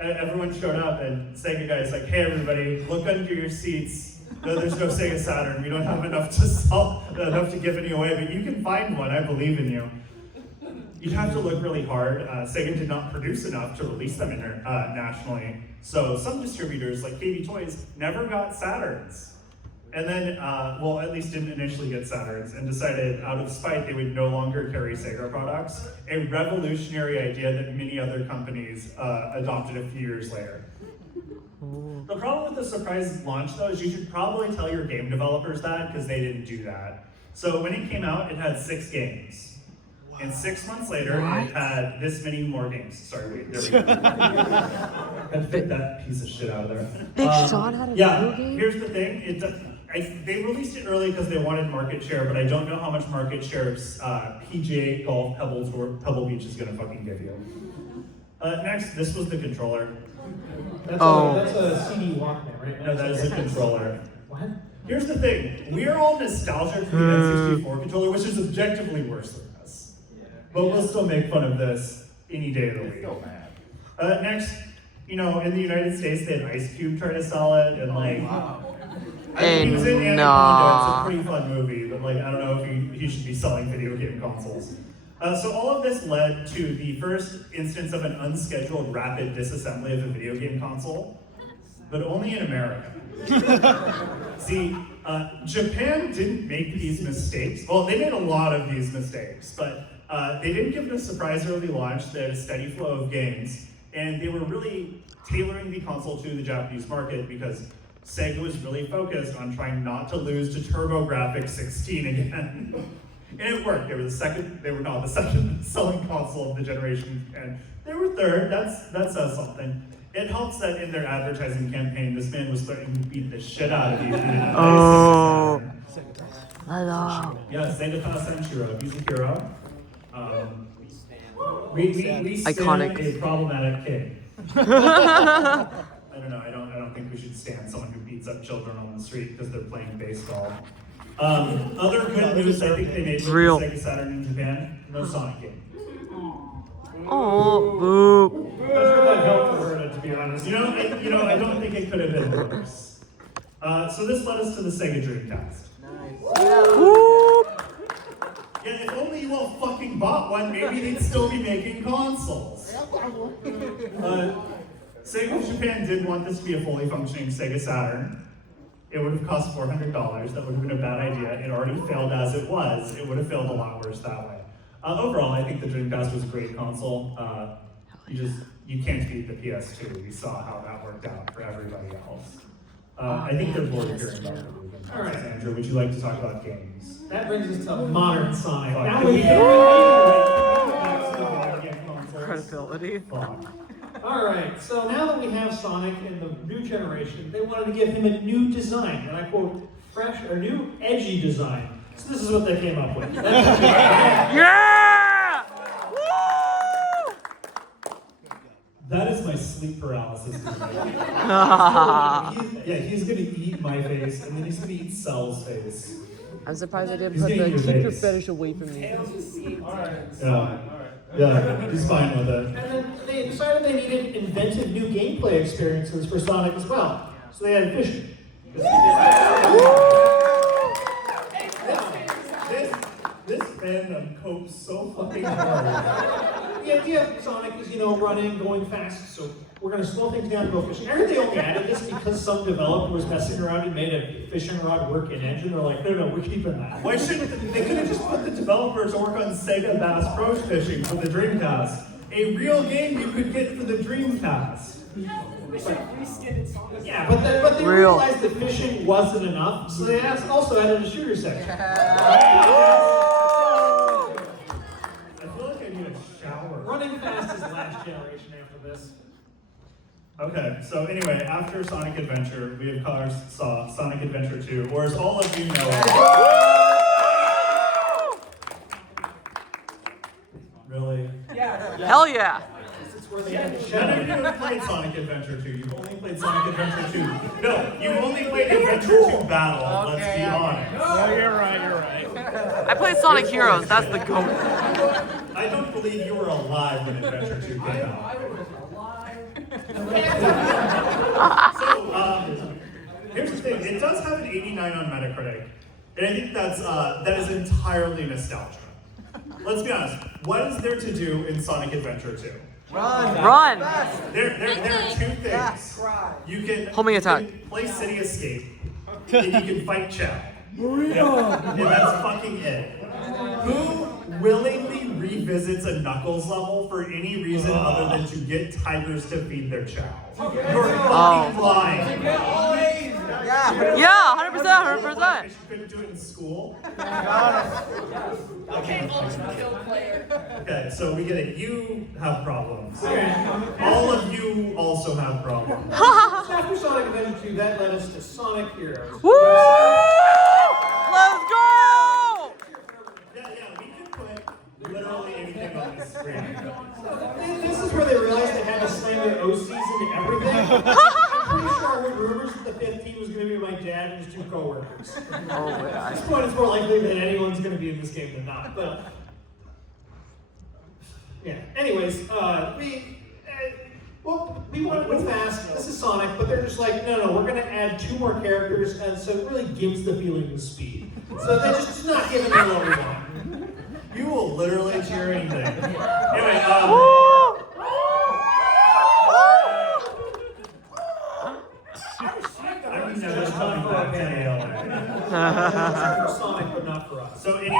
Everyone showed up and Sega guys like, hey everybody, look under your seats. No, there's no Sega Saturn. We don't have enough to sell, enough to give any away, but you can find one. I believe in you. You'd have to look really hard. Sega did not produce enough to release them nationally. So some distributors, like KB Toys, never got Saturns. And then, well, at least didn't initially get Saturns, and decided out of spite they would no longer carry Sega products, a revolutionary idea that many other companies adopted a few years later. The problem with the surprise launch, though, is you should probably tell your game developers that, because they didn't do that. So when it came out, it had 6 games. And 6 months later, it had this many more games. Sorry, wait, there we go. Had to fit that piece of shit out of there. Big Sean had a video game? Here's the thing. They released it early because they wanted market share, but I don't know how much market share PGA Golf Pebble Beach is going to fucking give you. Next, this was the controller. That's a CD Walkman, right? No, that is a controller. What? Here's the thing. We are all nostalgic for the N64 controller, which is objectively worse than this. But we'll still make fun of this any day of the week. Next, in the United States, they had Ice Cube try to sell it, and like, he was in Anaconda. It's a pretty fun movie, but like, I don't know if he should be selling video game consoles. So all of this led to the first instance of an unscheduled rapid disassembly of a video game console, but only in America. See, Japan didn't make these mistakes. Well, they made a lot of these mistakes, but they didn't give it a surprise early launch. They had a steady flow of games, and they were really tailoring the console to the Japanese market because Sega was really focused on trying not to lose to TurboGrafx 16 again. And it worked. They were not the second selling console of the generation, and they were third. That says something. It helps that in their advertising campaign, this man was threatening to beat the shit out of you. Oh. Hello. Yeah, Sega Senshiro. He's a hero. We Iconic. stand a problematic kid. I don't know. I don't think we should stand someone who beats up children on the street because they're playing baseball. Other good news I think they made with the Sega Saturn in Japan, no Sonic game. Oh, boo. I'm sure that helped Roberta, to be honest. I don't think it could have been worse. So this led us to the Sega Dreamcast. Yeah, if only you all fucking bought one, maybe they'd still be making consoles. Sega of Japan did want this to be a fully functioning Sega Saturn. It would have cost $400. That would have been a bad idea. It already failed as it was. It would have failed a lot worse that way. Overall, I think the Dreamcast was a great console. You can't beat the PS2. We saw how that worked out for everybody else. I think they're bored of hearing about the movie. All right, Andrew, would you like to talk about games? That brings us to modern Sonic. Fuck. Now we Credibility. All right, so now that we have Sonic in the new generation, they wanted to give him a new design, and I quote, fresh or new edgy design. So this is what they came up with. Yeah! Woo! That is my sleep paralysis. He's gonna eat my face, and then he's gonna eat Cell's face. I'm surprised I didn't He's put getting the your keep your face. fetish away from me. Yeah, he's fine with it. And then they decided they needed inventive new gameplay experiences for Sonic as well. So they added fishing. This fandom copes so fucking hard. The idea of Sonic is, running, going fast, so we're going to slow things down and go fishing. I heard they only added this because some developer was messing around and made a fishing rod work in engine. They're like, no, we're keeping that. Why shouldn't they could have just put the developers to work on Sega Bass Pro Fishing for the Dreamcast? A real game you could get for the Dreamcast. Yeah, but they realized that fishing wasn't enough, so they also added a shooter section. I feel like I need a shower. Running fast is the last generation after this. Okay, so anyway, after Sonic Adventure, we of course saw Sonic Adventure 2, or as all of you know. Really? Hell yeah! None of you have played Sonic Adventure 2. You've only played Sonic Adventure 2. No, you've only played Adventure 2 Battle, let's be honest. No, you're right. I played Sonic Heroes, that's the GOAT. I don't believe you were alive when Adventure 2 came out. So, here's the thing. It does have an 89 on Metacritic. And I think that is entirely nostalgia. Let's be honest. What is there to do in Sonic Adventure 2? Run! There are two things. You can Homing attack. play City Escape, and you can fight Chad. And that's fucking it. Who willingly revisits a Knuckles level for any reason other than to get tigers to feed their chow? You're fucking lying. Yeah, 100%, 100%. You couldn't do it in school? Okay, so we get it. You have problems. All of you also have problems. After Sonic Adventure 2, that led us to Sonic Heroes. Woo! Let's go! Yeah, we can put literally anything on the screen. This is where they realized they had to slam their OCs into everything. I'm pretty sure I heard rumors that the 5th team was going to be my dad and his 2 co-workers. Oh my At god. this point, it's more likely that anyone's going to be in this game than not. But yeah. Anyways, we want to go fast. This is Sonic, but they're just like, no, we're going to add 2 more characters, and so it really gives the feeling of speed. So they're just not giving them what we want. You will literally cheer anything. Anyway, I'm never coming back to ALA. For Sonic, but not for us. So anyway,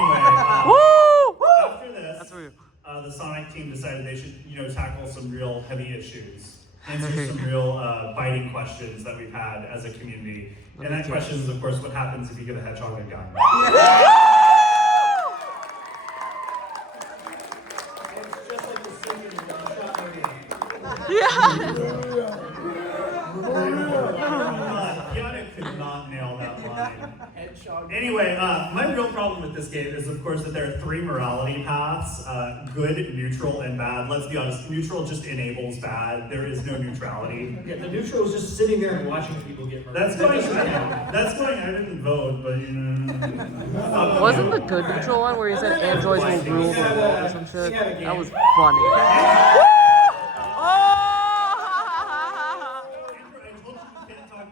after this, the Sonic team decided they should, tackle some real heavy issues, answer some real biting questions that we've had as a community. And that question is, of course, what happens if you get a hedgehog a gun? It's just like the singing in the shot movie. Kiana could not nail that line. Hedgehog. Anyway, my real problem with this game is, of course, that there are 3 morality paths, good, neutral, and bad. Let's be honest, neutral just enables bad. There is no neutrality. Yeah, the neutral is just sitting there and watching people get murdered. That's going, I didn't vote, but you know. Wasn't the good neutral one where he said androids will rule the world or some shit? That was funny.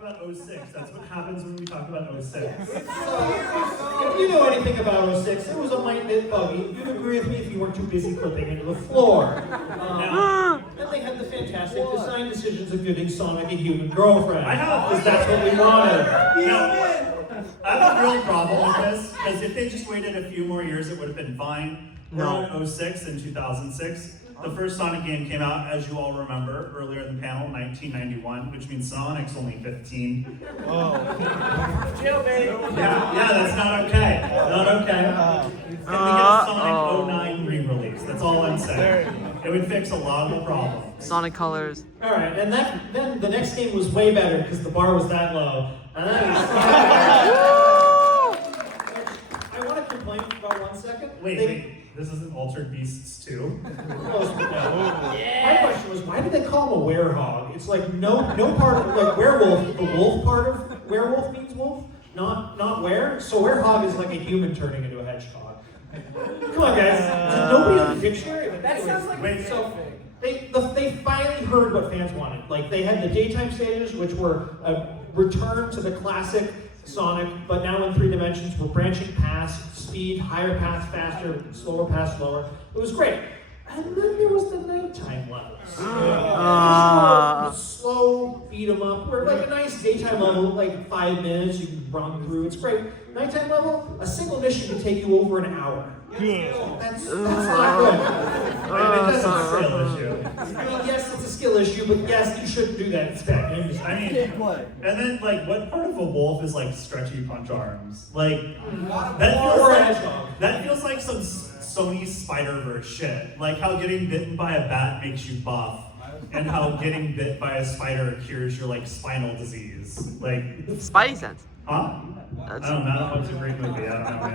About 06. That's what happens when we talk about 06. If you know anything about 06, it was a might bit buggy. You'd agree with me if you weren't too busy clipping into the floor. And they had the fantastic design decisions of giving Sonic a human girlfriend. Because that's what we wanted. Now, I have a real problem with this, because if they just waited a few more years, it would have been fine. No. In 06 and 2006. The first Sonic game came out, as you all remember, earlier in the panel, 1991, which means Sonic's only 15. Chill, baby. Yeah, that's not okay. Not okay. Can we get a Sonic 09 re-release? That's all I'm saying. It would fix a lot of the problems. Sonic Colors. All right, and then the next game was way better because the bar was that low. And that was I want to complain about 1 second. Wait. This isn't Altered Beasts 2? My question was, why did they call him a werehog? It's like no part of, like, werewolf, the wolf part of werewolf means wolf, not were. So werehog is like a human turning into a hedgehog. Come on, guys. Did nobody have a dictionary? But That sounds like so fake. They finally heard what fans wanted. Like, they had the daytime stages, which were a return to the classic Sonic, but now in 3 dimensions. We're branching past speed, higher paths faster, slower paths slower. It was great. And then there was the nighttime levels. Slow, beat 'em up. We're like a nice daytime level, like 5 minutes, you can run through. It's great. Nighttime level, a single mission can take you over an hour. That's not good. That's a skill issue. I mean, yes, it's a skill issue, but yes, you shouldn't do that. It's bad. I mean, and then, like, what part of a wolf is like stretchy punch arms? Like, that feels like some Sony Spider-Verse shit. Like how getting bitten by a bat makes you buff, and how getting bit by a spider cures your like spinal disease. Like Spidey sense. Huh? I don't know. It's a great movie. I don't know,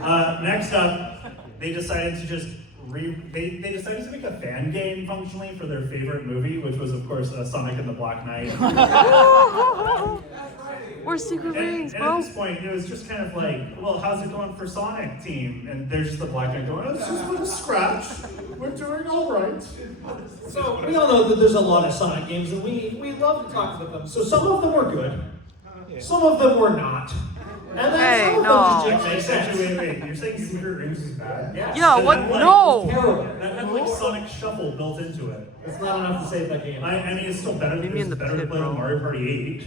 man. Next up, they decided to just they decided to make a fan game functionally for their favorite movie, which was of course Sonic and the Black Knight. Where's Secret Rings, and bro? at this point, it was just kind of like, well, how's it going for Sonic team? And there's just the Black Knight going, oh, it's just a scratch. We're doing all right. So we all know that there's a lot of Sonic games, and we love to talk about them. So some of them were good, some of them were not. And then some of them just didn't make sense. Wait. You're saying Secret Rings is bad? Yeah, what? No! Terrible. That had like Sonic Shuffle built into it. It's not enough to save that game. I mean, it's still better than in the better to pit, play bro. than Mario Party 8.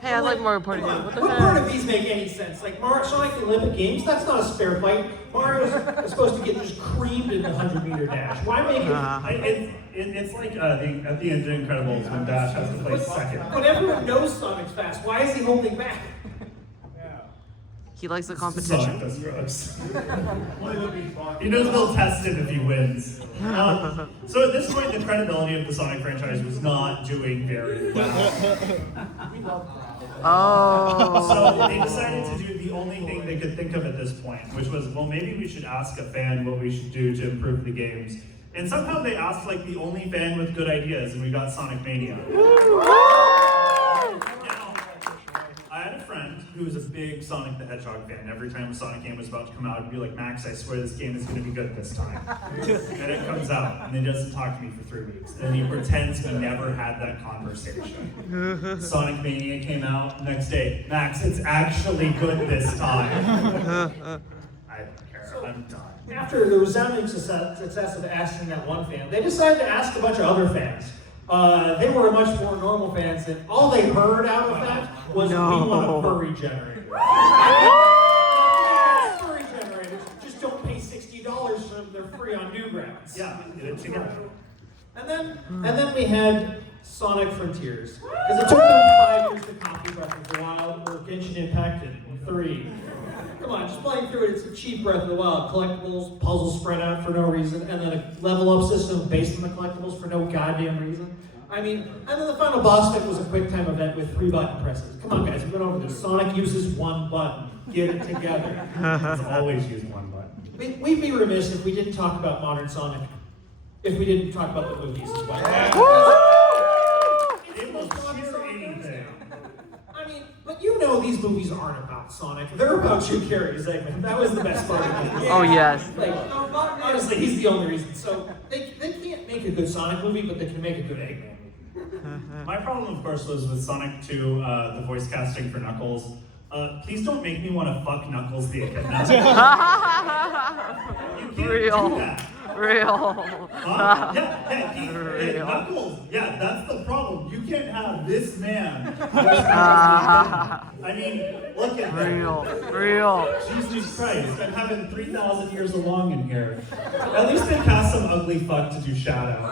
Hey, I like Mario Party. What the What part heck? of these make any sense? Like Sonic the Olympic Games, that's not a spare fight. Mario's supposed to get just creamed in the 100-meter dash. Why make it? It's like at the end of Incredibles when Dash has to play second. But everyone knows Sonic's fast. Why is he holding back? He likes the Sonic competition. does drugs. He knows they'll test him if he wins. So at this point, the credibility of the Sonic franchise was not doing very well. Oh. So they decided to do the only thing they could think of at this point, which was, well, maybe we should ask a fan what we should do to improve the games. And somehow they asked like the only fan with good ideas, and we got Sonic Mania. Now, I had a friend who was a big Sonic the Hedgehog fan. Every time a Sonic game was about to come out, he'd be like, Max, I swear this game is going to be good this time. And it comes out, and he doesn't talk to me for 3 weeks. And he pretends he never had that conversation. Sonic Mania came out, next day, Max, it's actually good this time. I don't care, I'm done. After the resounding success of asking that one fan, they decided to ask a bunch of other fans. They were much more normal fans, and all they heard out of that was, we want a furry generator. Furry generators just don't pay $60 for them, they're free on Newgrounds. Yeah, get it together. And then we had Sonic Frontiers. Because it took them 5 years to copy Breath of the Wild or Genshin Impact in 3. Come on, just playing through it, it's a cheap Breath of the Wild. Collectibles, puzzles spread out for no reason, and then a level up system based on the collectibles for no goddamn reason. I mean, and then the final boss fight was a quick time event with 3 button presses. Come on, guys, we went over this. Sonic uses one button. Get it together. Let's always use one button. We'd be remiss if we didn't talk about modern Sonic. If we didn't talk about the movies as well. It will cheer anything. I mean, but you know these movies aren't about Sonic. They're about Jim Carrey's Eggman. That was the best part of it. Oh, yes. Like, honestly, he's the only reason. So they can't make a good Sonic movie, but they can make a good Eggman movie. My problem, of course, was with Sonic 2, the voice casting for Knuckles. Please don't make me want to fuck Knuckles the Echidna. You can't Real. do that. Real. Hey, Knuckles. Yeah, that's the problem. You can't have this man. I mean, look at him. Real. Jesus Christ, I'm having 3,000 years along in here. At least they cast some ugly fuck to do Shadow. So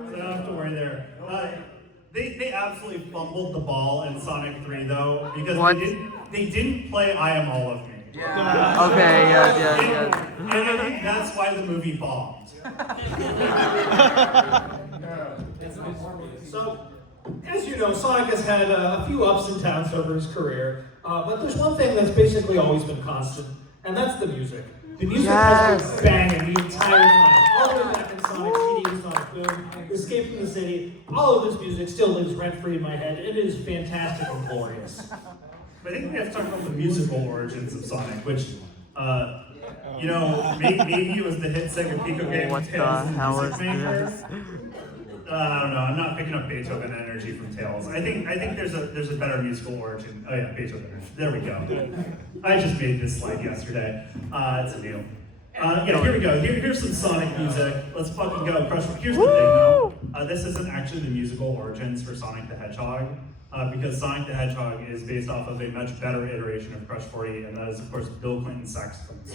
I don't have to worry there. They absolutely fumbled the ball in Sonic 3 though, because they didn't play I Am All of Me. Yeah. Okay, yes. And I think that's why the movie bombed. So, as you know, Sonic has had a few ups and downs over his career, but there's one thing that's basically always been constant, and that's the music. The music has been banging the entire time. All the way back in Sonic CD and Sonic Boom, Escape from the City, all of this music still lives rent-free in my head. It is fantastic and glorious. I think we have to talk about the musical origins of Sonic, which, you know, maybe it was the hit Sega Pico game. What the hell is this? I don't know. I'm not picking up Beethoven energy from Tales. I think there's a better musical origin. Oh yeah, Beethoven energy. There we go. I just made this slide yesterday. It's a deal. Yeah, here we go. Here's some Sonic music. Let's fucking go. Crush. Here's the thing though. This isn't actually the musical origins for Sonic the Hedgehog. Because Sonic the Hedgehog is based off of a much better iteration of Crush 40, and that is, of course, Bill Clinton's saxophones.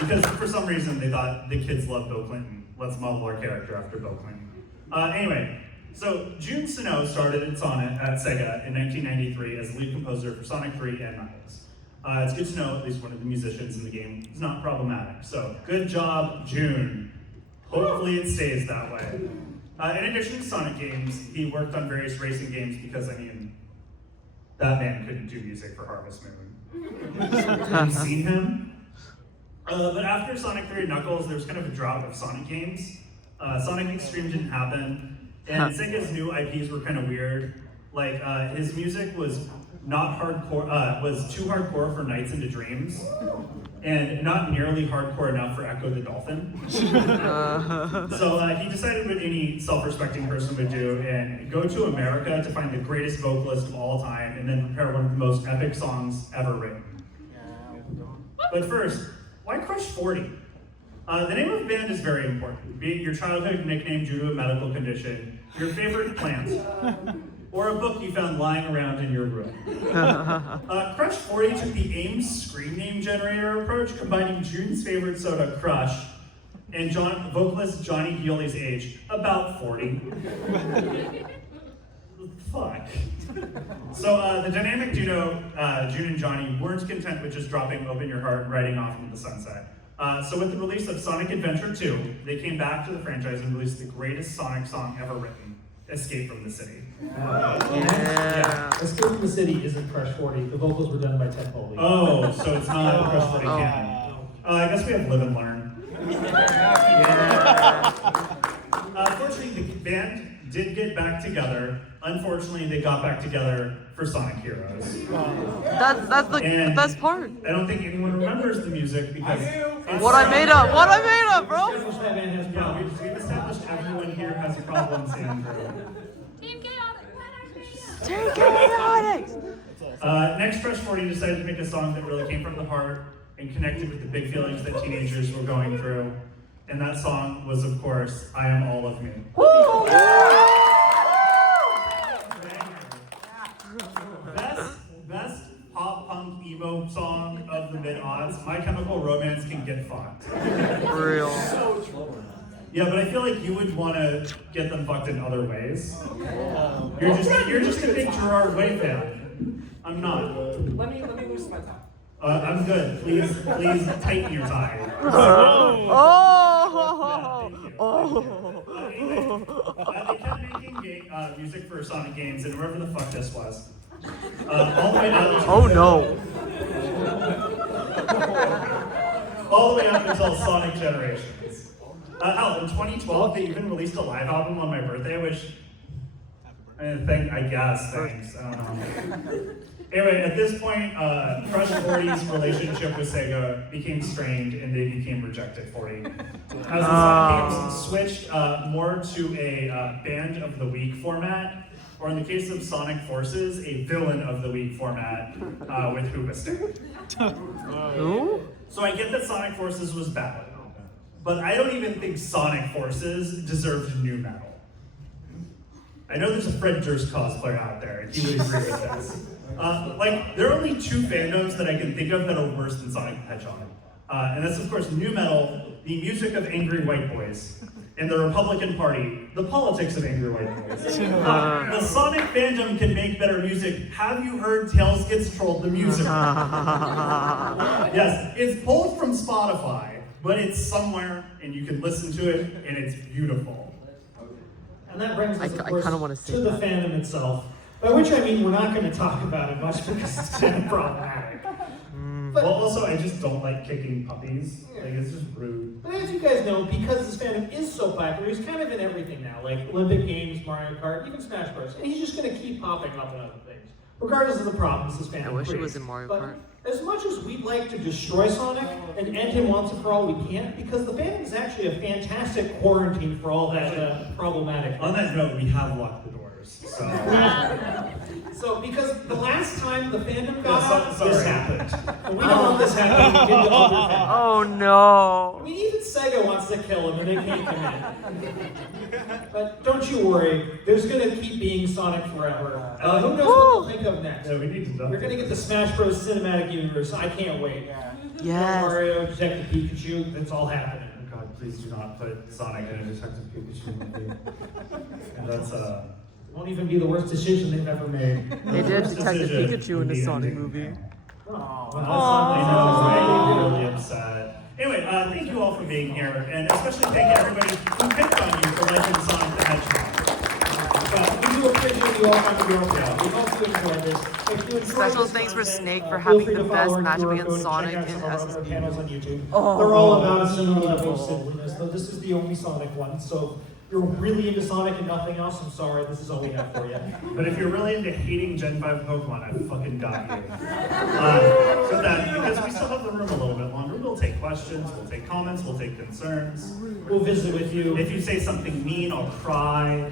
Because for some reason they thought the kids love Bill Clinton. Let's model our character after Bill Clinton. Anyway, so Jun Senoue started at Sega in 1993 as lead composer for Sonic 3 and Knuckles. It's good to know at least one of the musicians in the game is not problematic. So good job, Jun. Hopefully it stays that way. In addition to Sonic games, he worked on various racing games because, I mean, that man couldn't do music for Harvest Moon. Have you seen him? But after Sonic 3 and Knuckles, there was kind of a drought of Sonic games. Sonic Extreme didn't happen, and Sega's new IPs were kind of weird. Like, his music was not hardcore, was too hardcore for Nights into Dreams, and not nearly hardcore enough for Echo the Dolphin. So he decided what any self-respecting person would do and go to America to find the greatest vocalist of all time and then prepare one of the most epic songs ever written. But first, why Crush 40? The name of the band is very important, be it your childhood nickname due to a medical condition, your favorite plant, or a book you found lying around in your room. Crush 40 took the AIM screen name generator approach, combining Jun's favorite soda, Crush, and vocalist Johnny Healy's age, about 40. Fuck. So the dynamic duo, Jun and Johnny, weren't content with just dropping Open Your Heart and riding off into the sunset. So with the release of Sonic Adventure 2, they came back to the franchise and released the greatest Sonic song ever written, Escape from the City. Yeah. Escape from the City isn't Crush 40. The vocals were done by Ted Foley. Oh, so it's not Crush 40 canon. I guess we have Live and Learn. Fortunately, the band did get back together. Unfortunately, they got back together for Sonic Heroes. That's the best part. I don't think anyone remembers the music because What I made up, bro. Yeah, we've established everyone here has problems, Andrew. Team Chaotic! Team Chaotic! Next, Crush 40 decided to make a song that really came from the heart and connected with the big feelings that teenagers were going through. And that song was, of course, I Am All of Me. Woo! Best pop punk emo song of the mid-aughts. My Chemical Romance can get fucked. For real. Yeah, but I feel like you would want to get them fucked in other ways. You're just a big Gerard Way fan. I'm not. Let me lose my tie. I'm good. Please tighten your tie. They kept making music for Sonic games and wherever the fuck this was. All the way down. Oh no. All the way up until Sonic Generations. Hell, in 2012, they even released a live album on my birthday, which I guess, thanks. I don't know. Anyway, at this point, Crush 40's relationship with Sega became strained and they became Rejected 40. As the Sonic games switched more to a Band of the Week format, or in the case of Sonic Forces, a Villain of the Week format with Hoobastank. Who? So I get that Sonic Forces was bad, but I don't even think Sonic Forces deserved new metal. I know there's a Fred Durst cosplayer out there, and he would agree with this. There are only two fandoms that I can think of that are worse than Sonic the Hedgehog. And that's, of course, new metal, the music of angry white boys, and the Republican Party, the politics of angry white boys. The Sonic fandom can make better music. Have you heard Tails Gets Trolled the musical? Yes, it's pulled from Spotify, but it's somewhere, and you can listen to it, and it's beautiful. And that brings us, of I course, kinda wanna see to the that. fandom itself. By which I mean we're not going to talk about it much because it's kind of problematic. But, Well, also, I just don't like kicking puppies. Like, it's just rude. but as you guys know, because this fandom is so popular, he's kind of in everything now, like Olympic Games, Mario Kart, even Smash Bros. And he's just going to keep popping up in other things, regardless of the problems this fandom I wish it creates. was in Mario But Kart. as much as we'd like to destroy Sonic and end him once and for all, we can't, because the fandom is actually a fantastic quarantine for all that problematic. On that note, we have locked the doors. So, So, because the last time the fandom got Yeah, out, sorry. this happened. And we don't want this happening again to other fandoms. Oh no. I mean, even Sega wants to kill him and they can't come in. But don't you worry, there's going to keep being Sonic forever. Who knows what we'll think of next? yeah, we need to dump We're going to get the Smash Bros. Cinematic Universe. I can't wait. Yes. Mario, Detective Pikachu, it's all happening. Oh God, please do not put Sonic in a Detective Pikachu movie. And that's Won't even be the worst decision they've ever made. They did Worst Detective decision Pikachu in would the be Sonic ending movie. the game. Oh, I know, I'm really upset. Anyway, thank you all for being here, and especially thank everybody who picked on you for liking Sonic the Hedgehog. We do appreciate you all coming to our show. We hope you enjoyed this. If you enjoyed Special this thanks for content, Snake for feel having free the to best follow our matchup QR against code and Sonic check out in some of our other SSP. channels on YouTube. Oh. They're all about a similar level of silliness, though this is the only Sonic one. So if you're really into Sonic and nothing else, I'm sorry, this is all we have for you. But if you're really into hating Gen 5 Pokemon, I fucking got you. So that, because we still have the room a little bit longer, we'll take questions, we'll take comments, we'll take concerns. We'll visit with you. If you say something mean, I'll cry.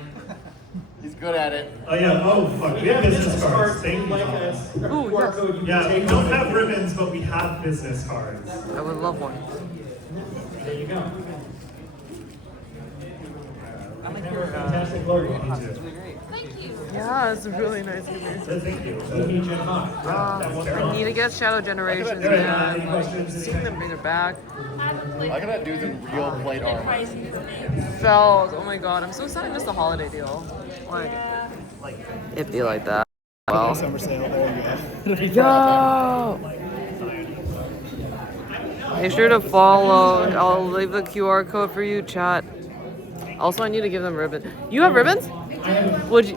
He's good at it. Oh yeah, oh fuck, we have business cards. Thank you, like Thomas. a QR code you can Yeah, we take don't home. have ribbons, but we have business cards. I would love one. There you go. Fantastic logo. Yeah, it's a really nice movie. So thank you. Movie Gen 5. I need to get Shadow Generations, Any man. questions? Seeing them bring it back. Look at that dude in real plate armor. Felt. Oh my god, I'm so excited to miss the holiday deal. Like, it'd be like that. Well. Summer sale. There you go. Yo! Make sure to follow. I'll leave the QR code for you, chat. Also, I need to give them ribbons. You have ribbons? Would you?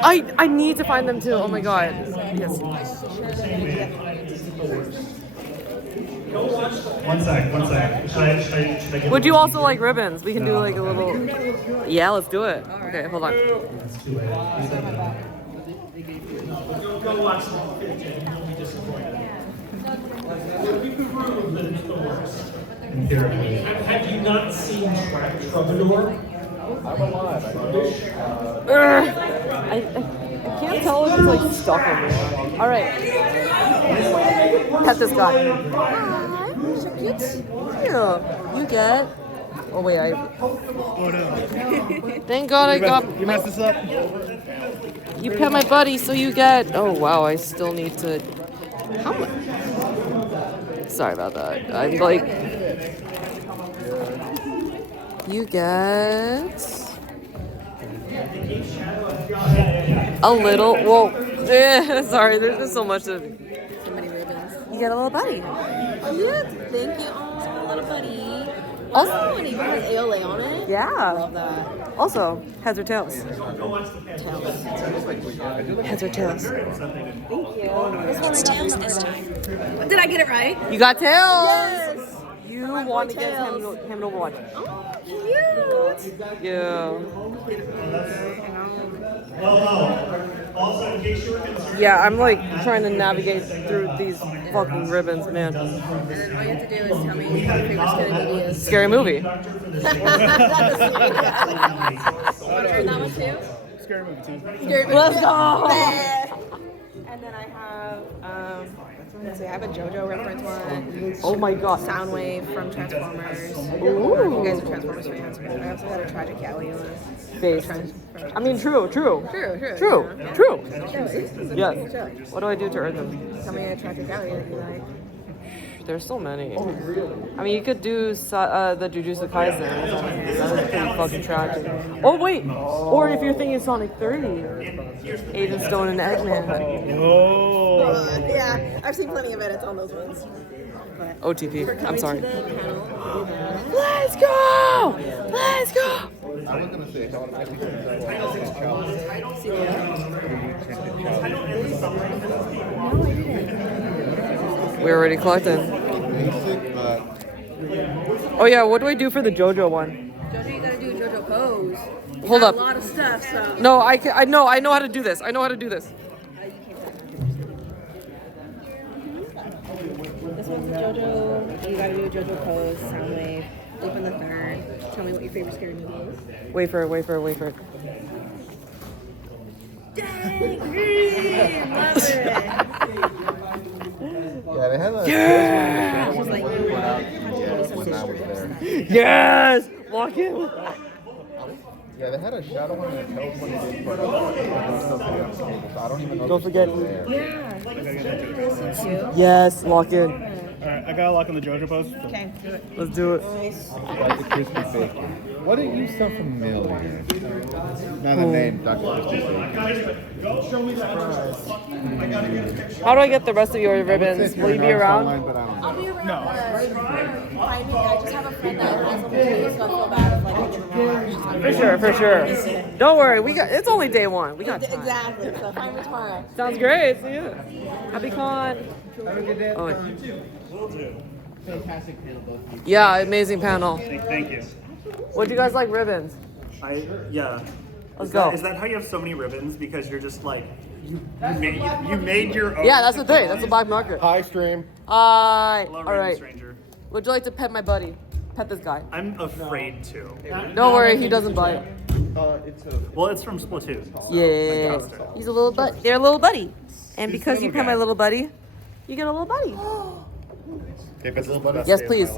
I need to find them too. Oh my god. Yes. One sec. Should I get Would you also like ribbons? We can do like a little. Yeah, let's do it. Okay, hold on. It's too late. Go watch Small 15. You'll be disappointed. You can prove that it's the worst. Have you not seen Troubadour? I can't tell if it's like stuck on me. All right. Pet this guy. Hi, so cute. Yeah. You get. Oh wait, Thank God I got. You messed this up? You pet my buddy, so you get. Oh wow, I still need to. How much? Sorry about that. I'm like. You get. A little. Whoa. Sorry, there's just so much of. So many ribbons. You get a little buddy. Yeah, thank you. Oh, little buddy. Also, And even has ALA on it. yeah. Love that. Also, heads or tails? Heads or tails? It's tails this time. Did I get it right? You got tails. Yes. You won against Hamilton Overwatch. Cute. Yeah. Also, in case you were concerned, Yeah, I'm like trying to navigate through these fucking ribbons, man. And then all you have to do is tell me what your favorite scary movie is. Scary movie. Want to earn that one too? Scary movie too. Scary movie. Let's go. And then I have, let's see, I have a JoJo reference one. Oh my god. Soundwave from Transformers. Ooh. You guys are Transformers fans. I also had a Tragic Alley one. Based. I mean, true. True. Yes. What do I do to earn them? Tell me a Tragic Alley that you like. There's so many. I mean, you could do the Jujutsu Kaisen. That was pretty fucking tragic. Oh wait, or if you're thinking Sonic 3, Agent Stone and Eggman. Oh. Yeah, I've seen plenty of edits on those ones. But OTP. I'm coming sorry. to the panel, we have Let's go! Let's go! I was gonna say, We already collected. basic, but Oh yeah, what do I do for the JoJo one? JoJo, you gotta do JoJo pose. Hold up. A lot of stuff, so. No, I know how to do this. I know how to do this. this one's JoJo. You gotta do a JoJo pose, Soundwave, Leap in the Third. Tell me what your favorite scary movie is. Wait for it. Dang, green! Love it. yeah, they had a She's like, when I was there. Yes! Walk in. Yeah, they had a shadow one and a tails one they did, but I don't even know. Don't forget. yeah. Yes, lock in. Alright, I got a lock on the JoJo post. Okay, do it. Let's do it. Like the crispy bacon. What are you so familiar? Now the name, Dr. Crispy Bacon. How do I get the rest of your ribbons? Will you be around? I'll be around. No. I just have a friend that has a movie, so I feel bad if like I get wrong. For sure. Don't worry, it's only day one. We got time. Exactly. So find me tomorrow. Sounds great. See you. Happy con. Have a good day. Oh, Will do. Fantastic panel, both of you. yeah, amazing panel. Thank you. What do you guys like ribbons? Yeah. Let's go. Is that how you have so many ribbons? Because you're just like, you made your own. Yeah, that's the thing. That's the black market. Hi, stream. Hi. Hello, All random right. stranger. Would you like to pet my buddy? Pet this guy. I'm afraid to. Don't worry, he doesn't bite. Well, it's from Splatoon. So Yeah. He's a little buddy. They're a little buddy. And because you pet my little buddy, you get a little buddy. Okay, but little buddy. Yes, please.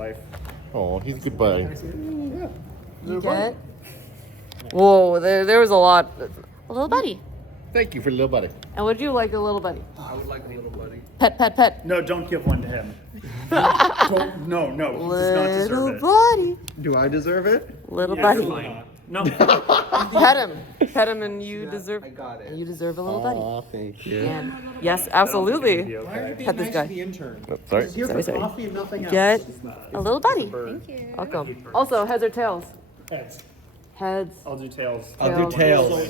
Oh, he's a good buddy. You get. Whoa, there was a lot. A little buddy. Thank you for the little buddy. And would you like a little buddy? I would like a little buddy. Pet. No, don't give one to him. No, he does not deserve Little it. buddy. Do I deserve it? Little Yeah, buddy. fine. No. Pet him, and you deserve. I got it. And you deserve a little buddy. Oh, thank you. And yes, absolutely. Pet this guy. Sorry. Sorry. Get a little buddy. Thank you. Welcome. Also, heads or tails? Heads. Heads. I'll do tails.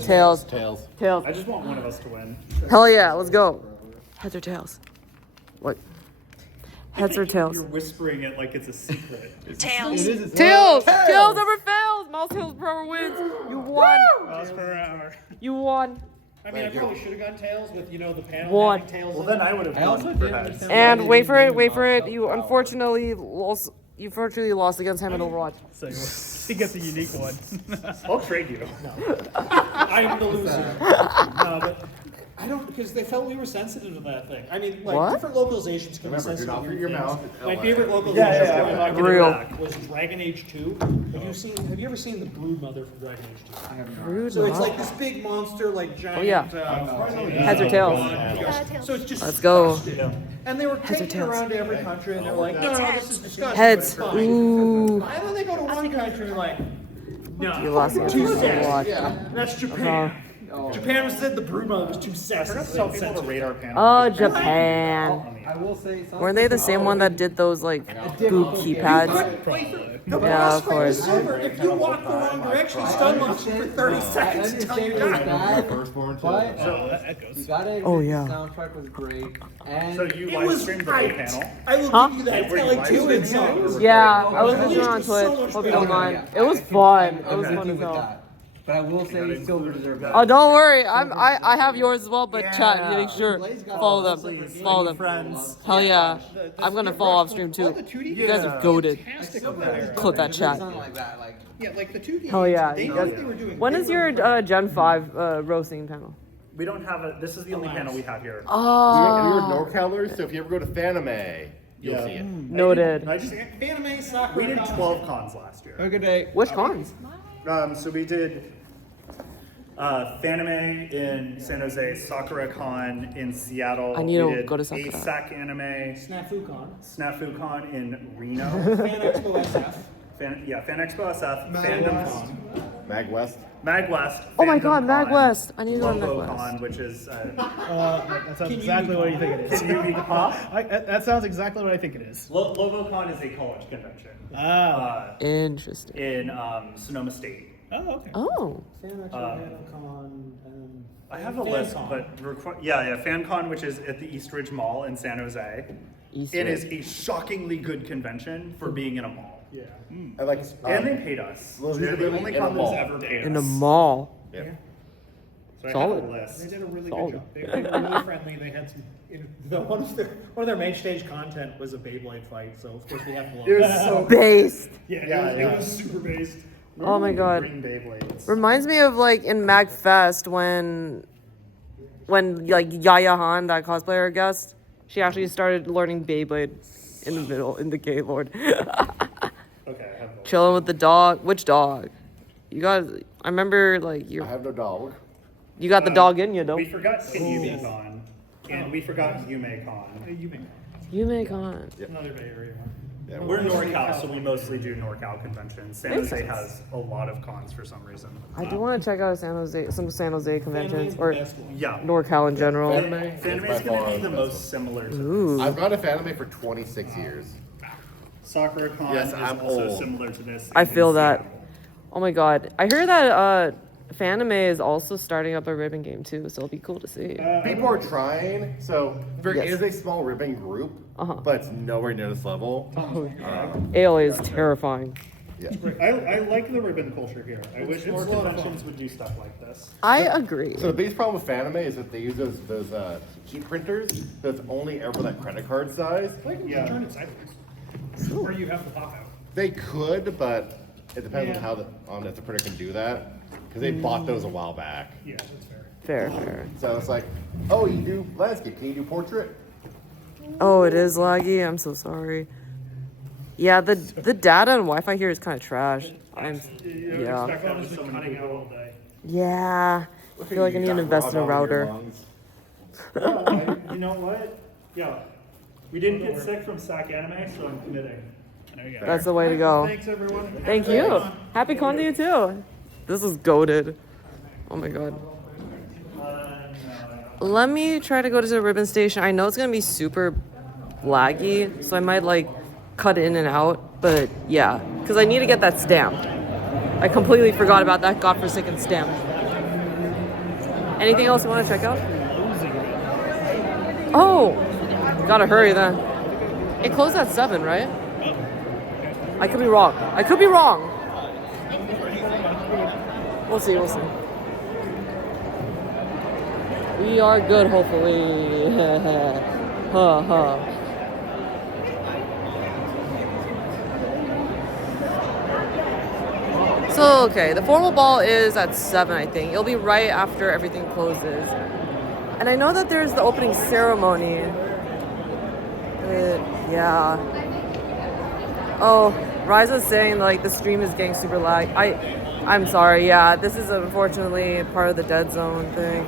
Tails. Tails. I just want one of us to win. Hell yeah, let's go. Heads or tails? What? Heads or tails? You're whispering it like it's a secret. Tails. Tails! Tails never fails! Mouse Tails forever wins! You won! Miles per hour. You won! I mean, I probably should have gone tails with, the panel One. having tails. Well, then I would have gone for heads. And wait for it. You unfortunately lost against him in Overwatch. So he gets a unique one. I'll trade you. I'm the loser. No, but I don't, because they felt we were sensitive to that thing. I mean, like, What? different localizations can Remember, be do sensitive not to put your your mouth. My favorite localization Yeah, going back to Real. the back was Dragon Age 2. Have you ever seen the Brood Mother from Dragon Age 2? I have not. So it's like this big monster, like giant. Oh, yeah. Heads or tails? So it's just Let's go. disgusting. And they were taking it tails? around to every country, and they're like, no, this is disgusting. Heads. but it's fine. Ooh. And then they go to one country and like, no, You lost against too him in sexy. Overwatch. That's Japan. Japan said the Brood Mother was too sexy. Let's tell people the radar panel. Oh, Japan. I will say something. Weren't they the same one that did those like boob keypads? The Yeah, boss of fight is course. silver. If you walk the wrong direction, stun locks you for 30 seconds until you die. Firstborn too. But you gotta admit, Oh, yeah. the soundtrack was great. And So you It live was streamed the hyped. panel? I will Huh? give you that. Were you It's like live 2 streaming songs. Yeah, I was At listening least on it's so Twitch. much Hope you better. don't mind. Yeah. It was fun. It I'm was fun happy as with hell. that. But I will say Silver deserved better. Oh, don't worry. I have yours as well, but chat, make sure Blaze got follow all them. the Follow them. Friends. Hell yeah. I'm gonna follow off stream too. You guys are goated. Clip that chat. Something like that, like. Yeah, like the 2 games. Hell yeah. They You knew guys- what they were doing. When They is were- your Gen 5 roasting panel? We don't have a. This is the only panel we have here. We were Oh, NorCalers, so if you ever go to Fanime, you'll Yeah. see it. noted. I just Anime, soccer. we did 12 cons last year. Have a good day. Which cons? So we did Fanime in San Jose, Sakura Con in Seattle. I need to we did go to Sakura. ASAC Anime, SnafuCon. Snafu Con in Reno. Fan Expo SF. Fan Expo SF, Fandoms. Mag West. Mag West. Oh my Fandom god, Mag Con, West. I need to go to Mag Lobo West. Con, which is That sounds exactly what you think it is. That sounds exactly what I think it is. LoboCon is a college convention Ah. Interesting. in Sonoma State. Oh, okay. Oh. I have a list, but FanCon, which is at the East Ridge Mall in San Jose. East It Ridge. is a shockingly good convention for being in a mall. Yeah. And like, And they paid us. well, They're the only in a con that's mall. ever paid us. In a mall. Yeah. So I Solid. have a list. They did a really Solid. good job. They were really friendly. They had some. One of their main stage content was a Beyblade fight, so of course we have to. It was so Based. it was super based. Oh my god. Green Beyblades. Reminds me of like in MagFest when like Yaya Han, that cosplayer guest, she actually started learning Beyblade in the middle in the Gaylord. Okay, I have the Chilling with the dog. Which dog? You got? I remember like I have no dog. you got the dog in you though. We forgot KinYubiCon, and we forgot YumeCon. Yume-con. Another Bay Area one. Yeah, We're NorCal, so we mostly do NorCal conventions. San Makes Jose sense. has a lot of cons for some reason. I do want to check out some San Jose conventions or Yeah. NorCal in general. Fanime is by going to far be the the most similar to Ooh. I've gone to Fanime for 26 years. SakuraCon. Yes, is I'm also old. similar to this. I in feel that. Seattle. Oh my god. I heard that Fanime is also starting up a ribbon game too, so it'll be cool to see. People are trying, so there Yes. is a small ribbon group, but it's nowhere near this level. AOA is terrifying. Yeah. I like the ribbon culture here. I wish more conventions would do stuff like this. I agree. So the biggest problem with Fanime is that they use those heat printers that's only ever that credit card size. I can Yeah. turn it sideways. Or you have the pop out. They could, but it depends on how if the printer can do that. Because they bought those a while back. Yeah, that's fair. Fair. So it's like, oh, you do landscape, can you do portrait? Oh, it is laggy. I'm so sorry. Yeah, the data and Wi-Fi here is kind of trash. Yeah. Expect that with so many Cutting out people. all day. Yeah. I feel like I need to invest in a router. You know what? Yeah. We didn't get sick from SAC Anime, so I'm committing. That's the way to go. Thanks, everyone. Thank you. Happy con to you too. This is goated. Oh my god. Let me try to go to the ribbon station. I know it's gonna be super laggy, so I might like cut in and out. But yeah, because I need to get that stamp. I completely forgot about that godforsaken stamp. Anything else you want to check out? Oh, gotta hurry then. It closed at 7, right? I could be wrong. I could be wrong. We'll see. We are good, hopefully. Ha ha. So, okay, the formal ball is at 7, I think. It'll be right after everything closes. And I know that there's the opening ceremony. But, yeah. Oh, Rise was saying, like, the stream is getting super lag. I'm sorry, yeah. This is unfortunately part of the dead zone thing.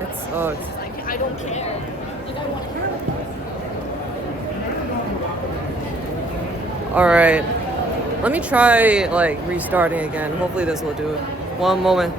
It sucks. Like, I don't care. Like, I want her. Alright. Let me try, like, restarting again. Hopefully this will do it. One moment.